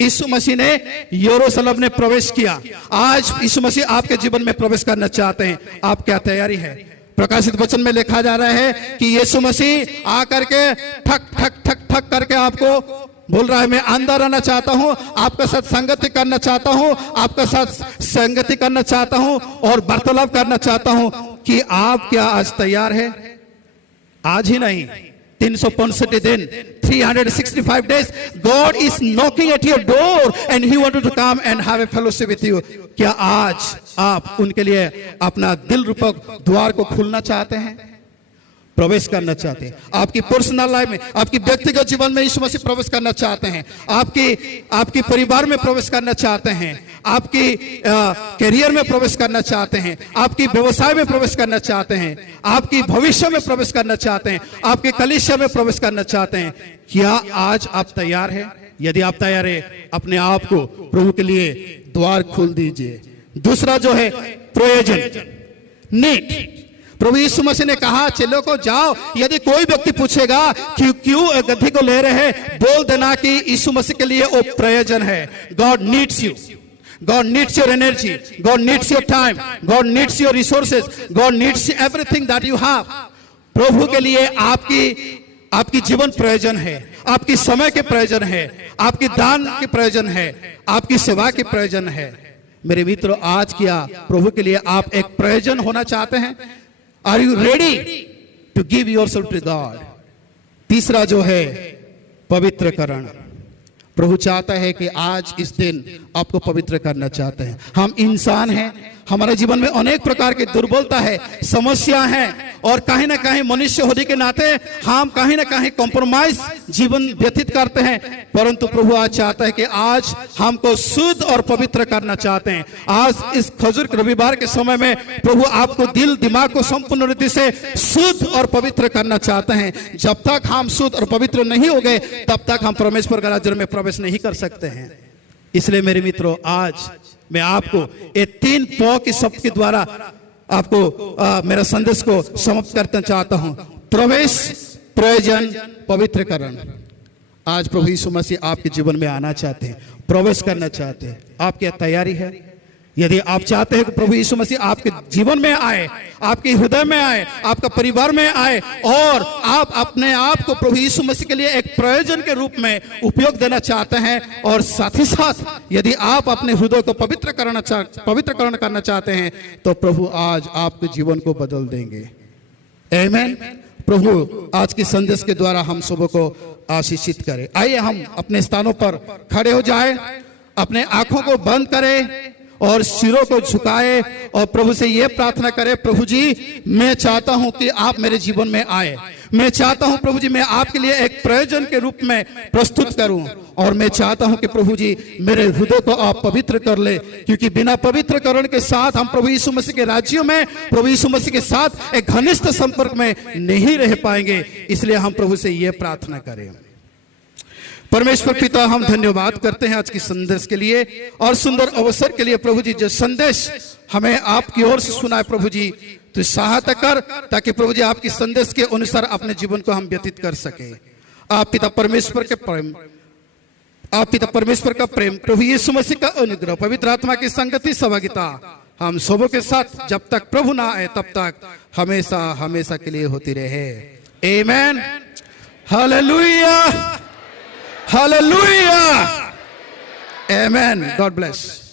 यीशु मसीह ने यरूशलेम में प्रवेश किया। आज यीशु मसीह आपके जीवन में प्रवेश करना चाहते हैं। आप क्या तैयारी है? प्रकाशित वचन में लिखा जा रहा है कि यीशु मसीह आकर के ठक ठक ठक ठक करके आपको बोल रहा है, मैं अंदर आना चाहता हूं, आपके साथ संगति करना चाहता हूं, आपके साथ संगति करना चाहता हूं और वार्तालाप करना चाहता हूं। कि आप क्या आज तैयार है? आज ही नहीं, 365 दिन, 365 days, God is knocking at your door and He wanted to come and have a fellowship with you. क्या आज आप उनके लिए अपना दिल रूपक द्वार को खोलना चाहते हैं, प्रवेश करना चाहते हैं? आपकी पर्सनल लाइफ में, आपकी व्यक्तिगत जीवन में यीशु मसीह प्रवेश करना चाहते हैं, आपकी परिवार में प्रवेश करना चाहते हैं, आपकी करियर में प्रवेश करना चाहते हैं, आपकी व्यवसाय में प्रवेश करना चाहते हैं, आपकी भविष्य में प्रवेश करना चाहते हैं, आपके कलीसिया में प्रवेश करना चाहते हैं। क्या आज आप तैयार हैं? यदि आप तैयार हैं, अपने आप को प्रभु के लिए द्वार खोल दीजिए। दूसरा जो है प्रयोजन, नीड। प्रभु यीशु मसीह ने कहा चेलों को जाओ, यदि कोई व्यक्ति पूछेगा कि क्यों गद्दी को ले रहे हैं, बोल देना कि यीशु मसीह के लिए वो प्रयोजन है। God needs you, God needs your energy, God needs your time, God needs your resources, God needs everything that you have. प्रभु के लिए आपकी जीवन प्रयोजन है, आपकी समय के प्रयोजन है, आपकी दान के प्रयोजन है, आपकी सेवा के प्रयोजन है। मेरे मित्रों, आज क्या प्रभु के लिए आप एक प्रयोजन होना चाहते हैं? Are you ready to give yourself to God? तीसरा जो है पवित्रकरण। प्रभु चाहता है कि आज इस दिन आपको पवित्र करना चाहते हैं। हम इंसान हैं, हमारे जीवन में अनेक प्रकार की दुर्बलता है, समस्या है, और कहीं ना कहीं मनुष्य होने के नाते हम कहीं ना कहीं कॉम्प्रोमाइज जीवन व्यतीत करते हैं। परंतु प्रभु आज चाहता है कि आज हमको शुद्ध और पवित्र करना चाहते हैं। आज इस खजूर रविवार के समय में प्रभु आपको दिल दिमाग को संपूर्ण रीति से शुद्ध और पवित्र करना चाहते हैं। जब तक हम शुद्ध और पवित्र नहीं हो गए तब तक हम परमेश्वर के राज्य में प्रवेश नहीं कर सकते हैं। इसलिए मेरे मित्रों, आज मैं आपको ये 3 पौ के शब्द के द्वारा आपको मेरा संदेश को समाप्त करना चाहता हूं। प्रवेश, प्रयोजन, पवित्रकरण। आज प्रभु यीशु मसीह आपके जीवन में आना चाहते हैं, प्रवेश करना चाहते हैं। आपकी तैयारी है? यदि आप चाहते हैं कि प्रभु यीशु मसीह आपके जीवन में आए, आपके हृदय में आए, आपका परिवार में आए, और आप अपने आप को प्रभु यीशु मसीह के लिए एक प्रयोजन के रूप में उपयोग देना चाहते हैं, और साथ ही साथ यदि आप अपने हृदय को पवित्रकरण करना चाहते हैं, तो प्रभु आज आपके जीवन को बदल देंगे। आमीन। प्रभु आज की संदेश के द्वारा हम सबों को आशीषित करे। आइए हम अपने स्थानों पर खड़े हो जाए, अपने आंखों को बंद करें और सिरों को झुकाए, और प्रभु से यह प्रार्थना करें, प्रभु जी मैं चाहता हूं कि आप मेरे जीवन में आए। मैं चाहता हूं प्रभु जी मैं आपके लिए एक प्रयोजन के रूप में प्रस्तुत करूं, और मैं चाहता हूं कि प्रभु जी मेरे हृदय को आप पवित्र कर ले, क्योंकि बिना पवित्रकरण के साथ हम प्रभु यीशु मसीह के राज्य में, प्रभु यीशु मसीह के साथ एक घनिष्ठ संपर्क में नहीं रह पाएंगे। इसलिए हम प्रभु से यह प्रार्थना करें। परमेश्वर पिता, हम धन्यवाद करते हैं आज की संदेश के लिए और सुंदर अवसर के लिए। प्रभु जी जो संदेश हमें आपकी ओर से सुना है, प्रभु जी तो सहायता कर, ताकि प्रभु जी आपकी संदेश के अनुसार अपने जीवन को हम व्यतीत कर सके। आप पिता परमेश्वर के प्रेम, आप पिता परमेश्वर का प्रेम, प्रभु यीशु मसीह का अनुग्रह, पवित्र आत्मा की संगति, सहभागिता हम सबों के साथ जब तक प्रभु ना आए तब तक हमेशा हमेशा के लिए होती रहे। आमीन। Hallelujah, hallelujah, amen. God bless.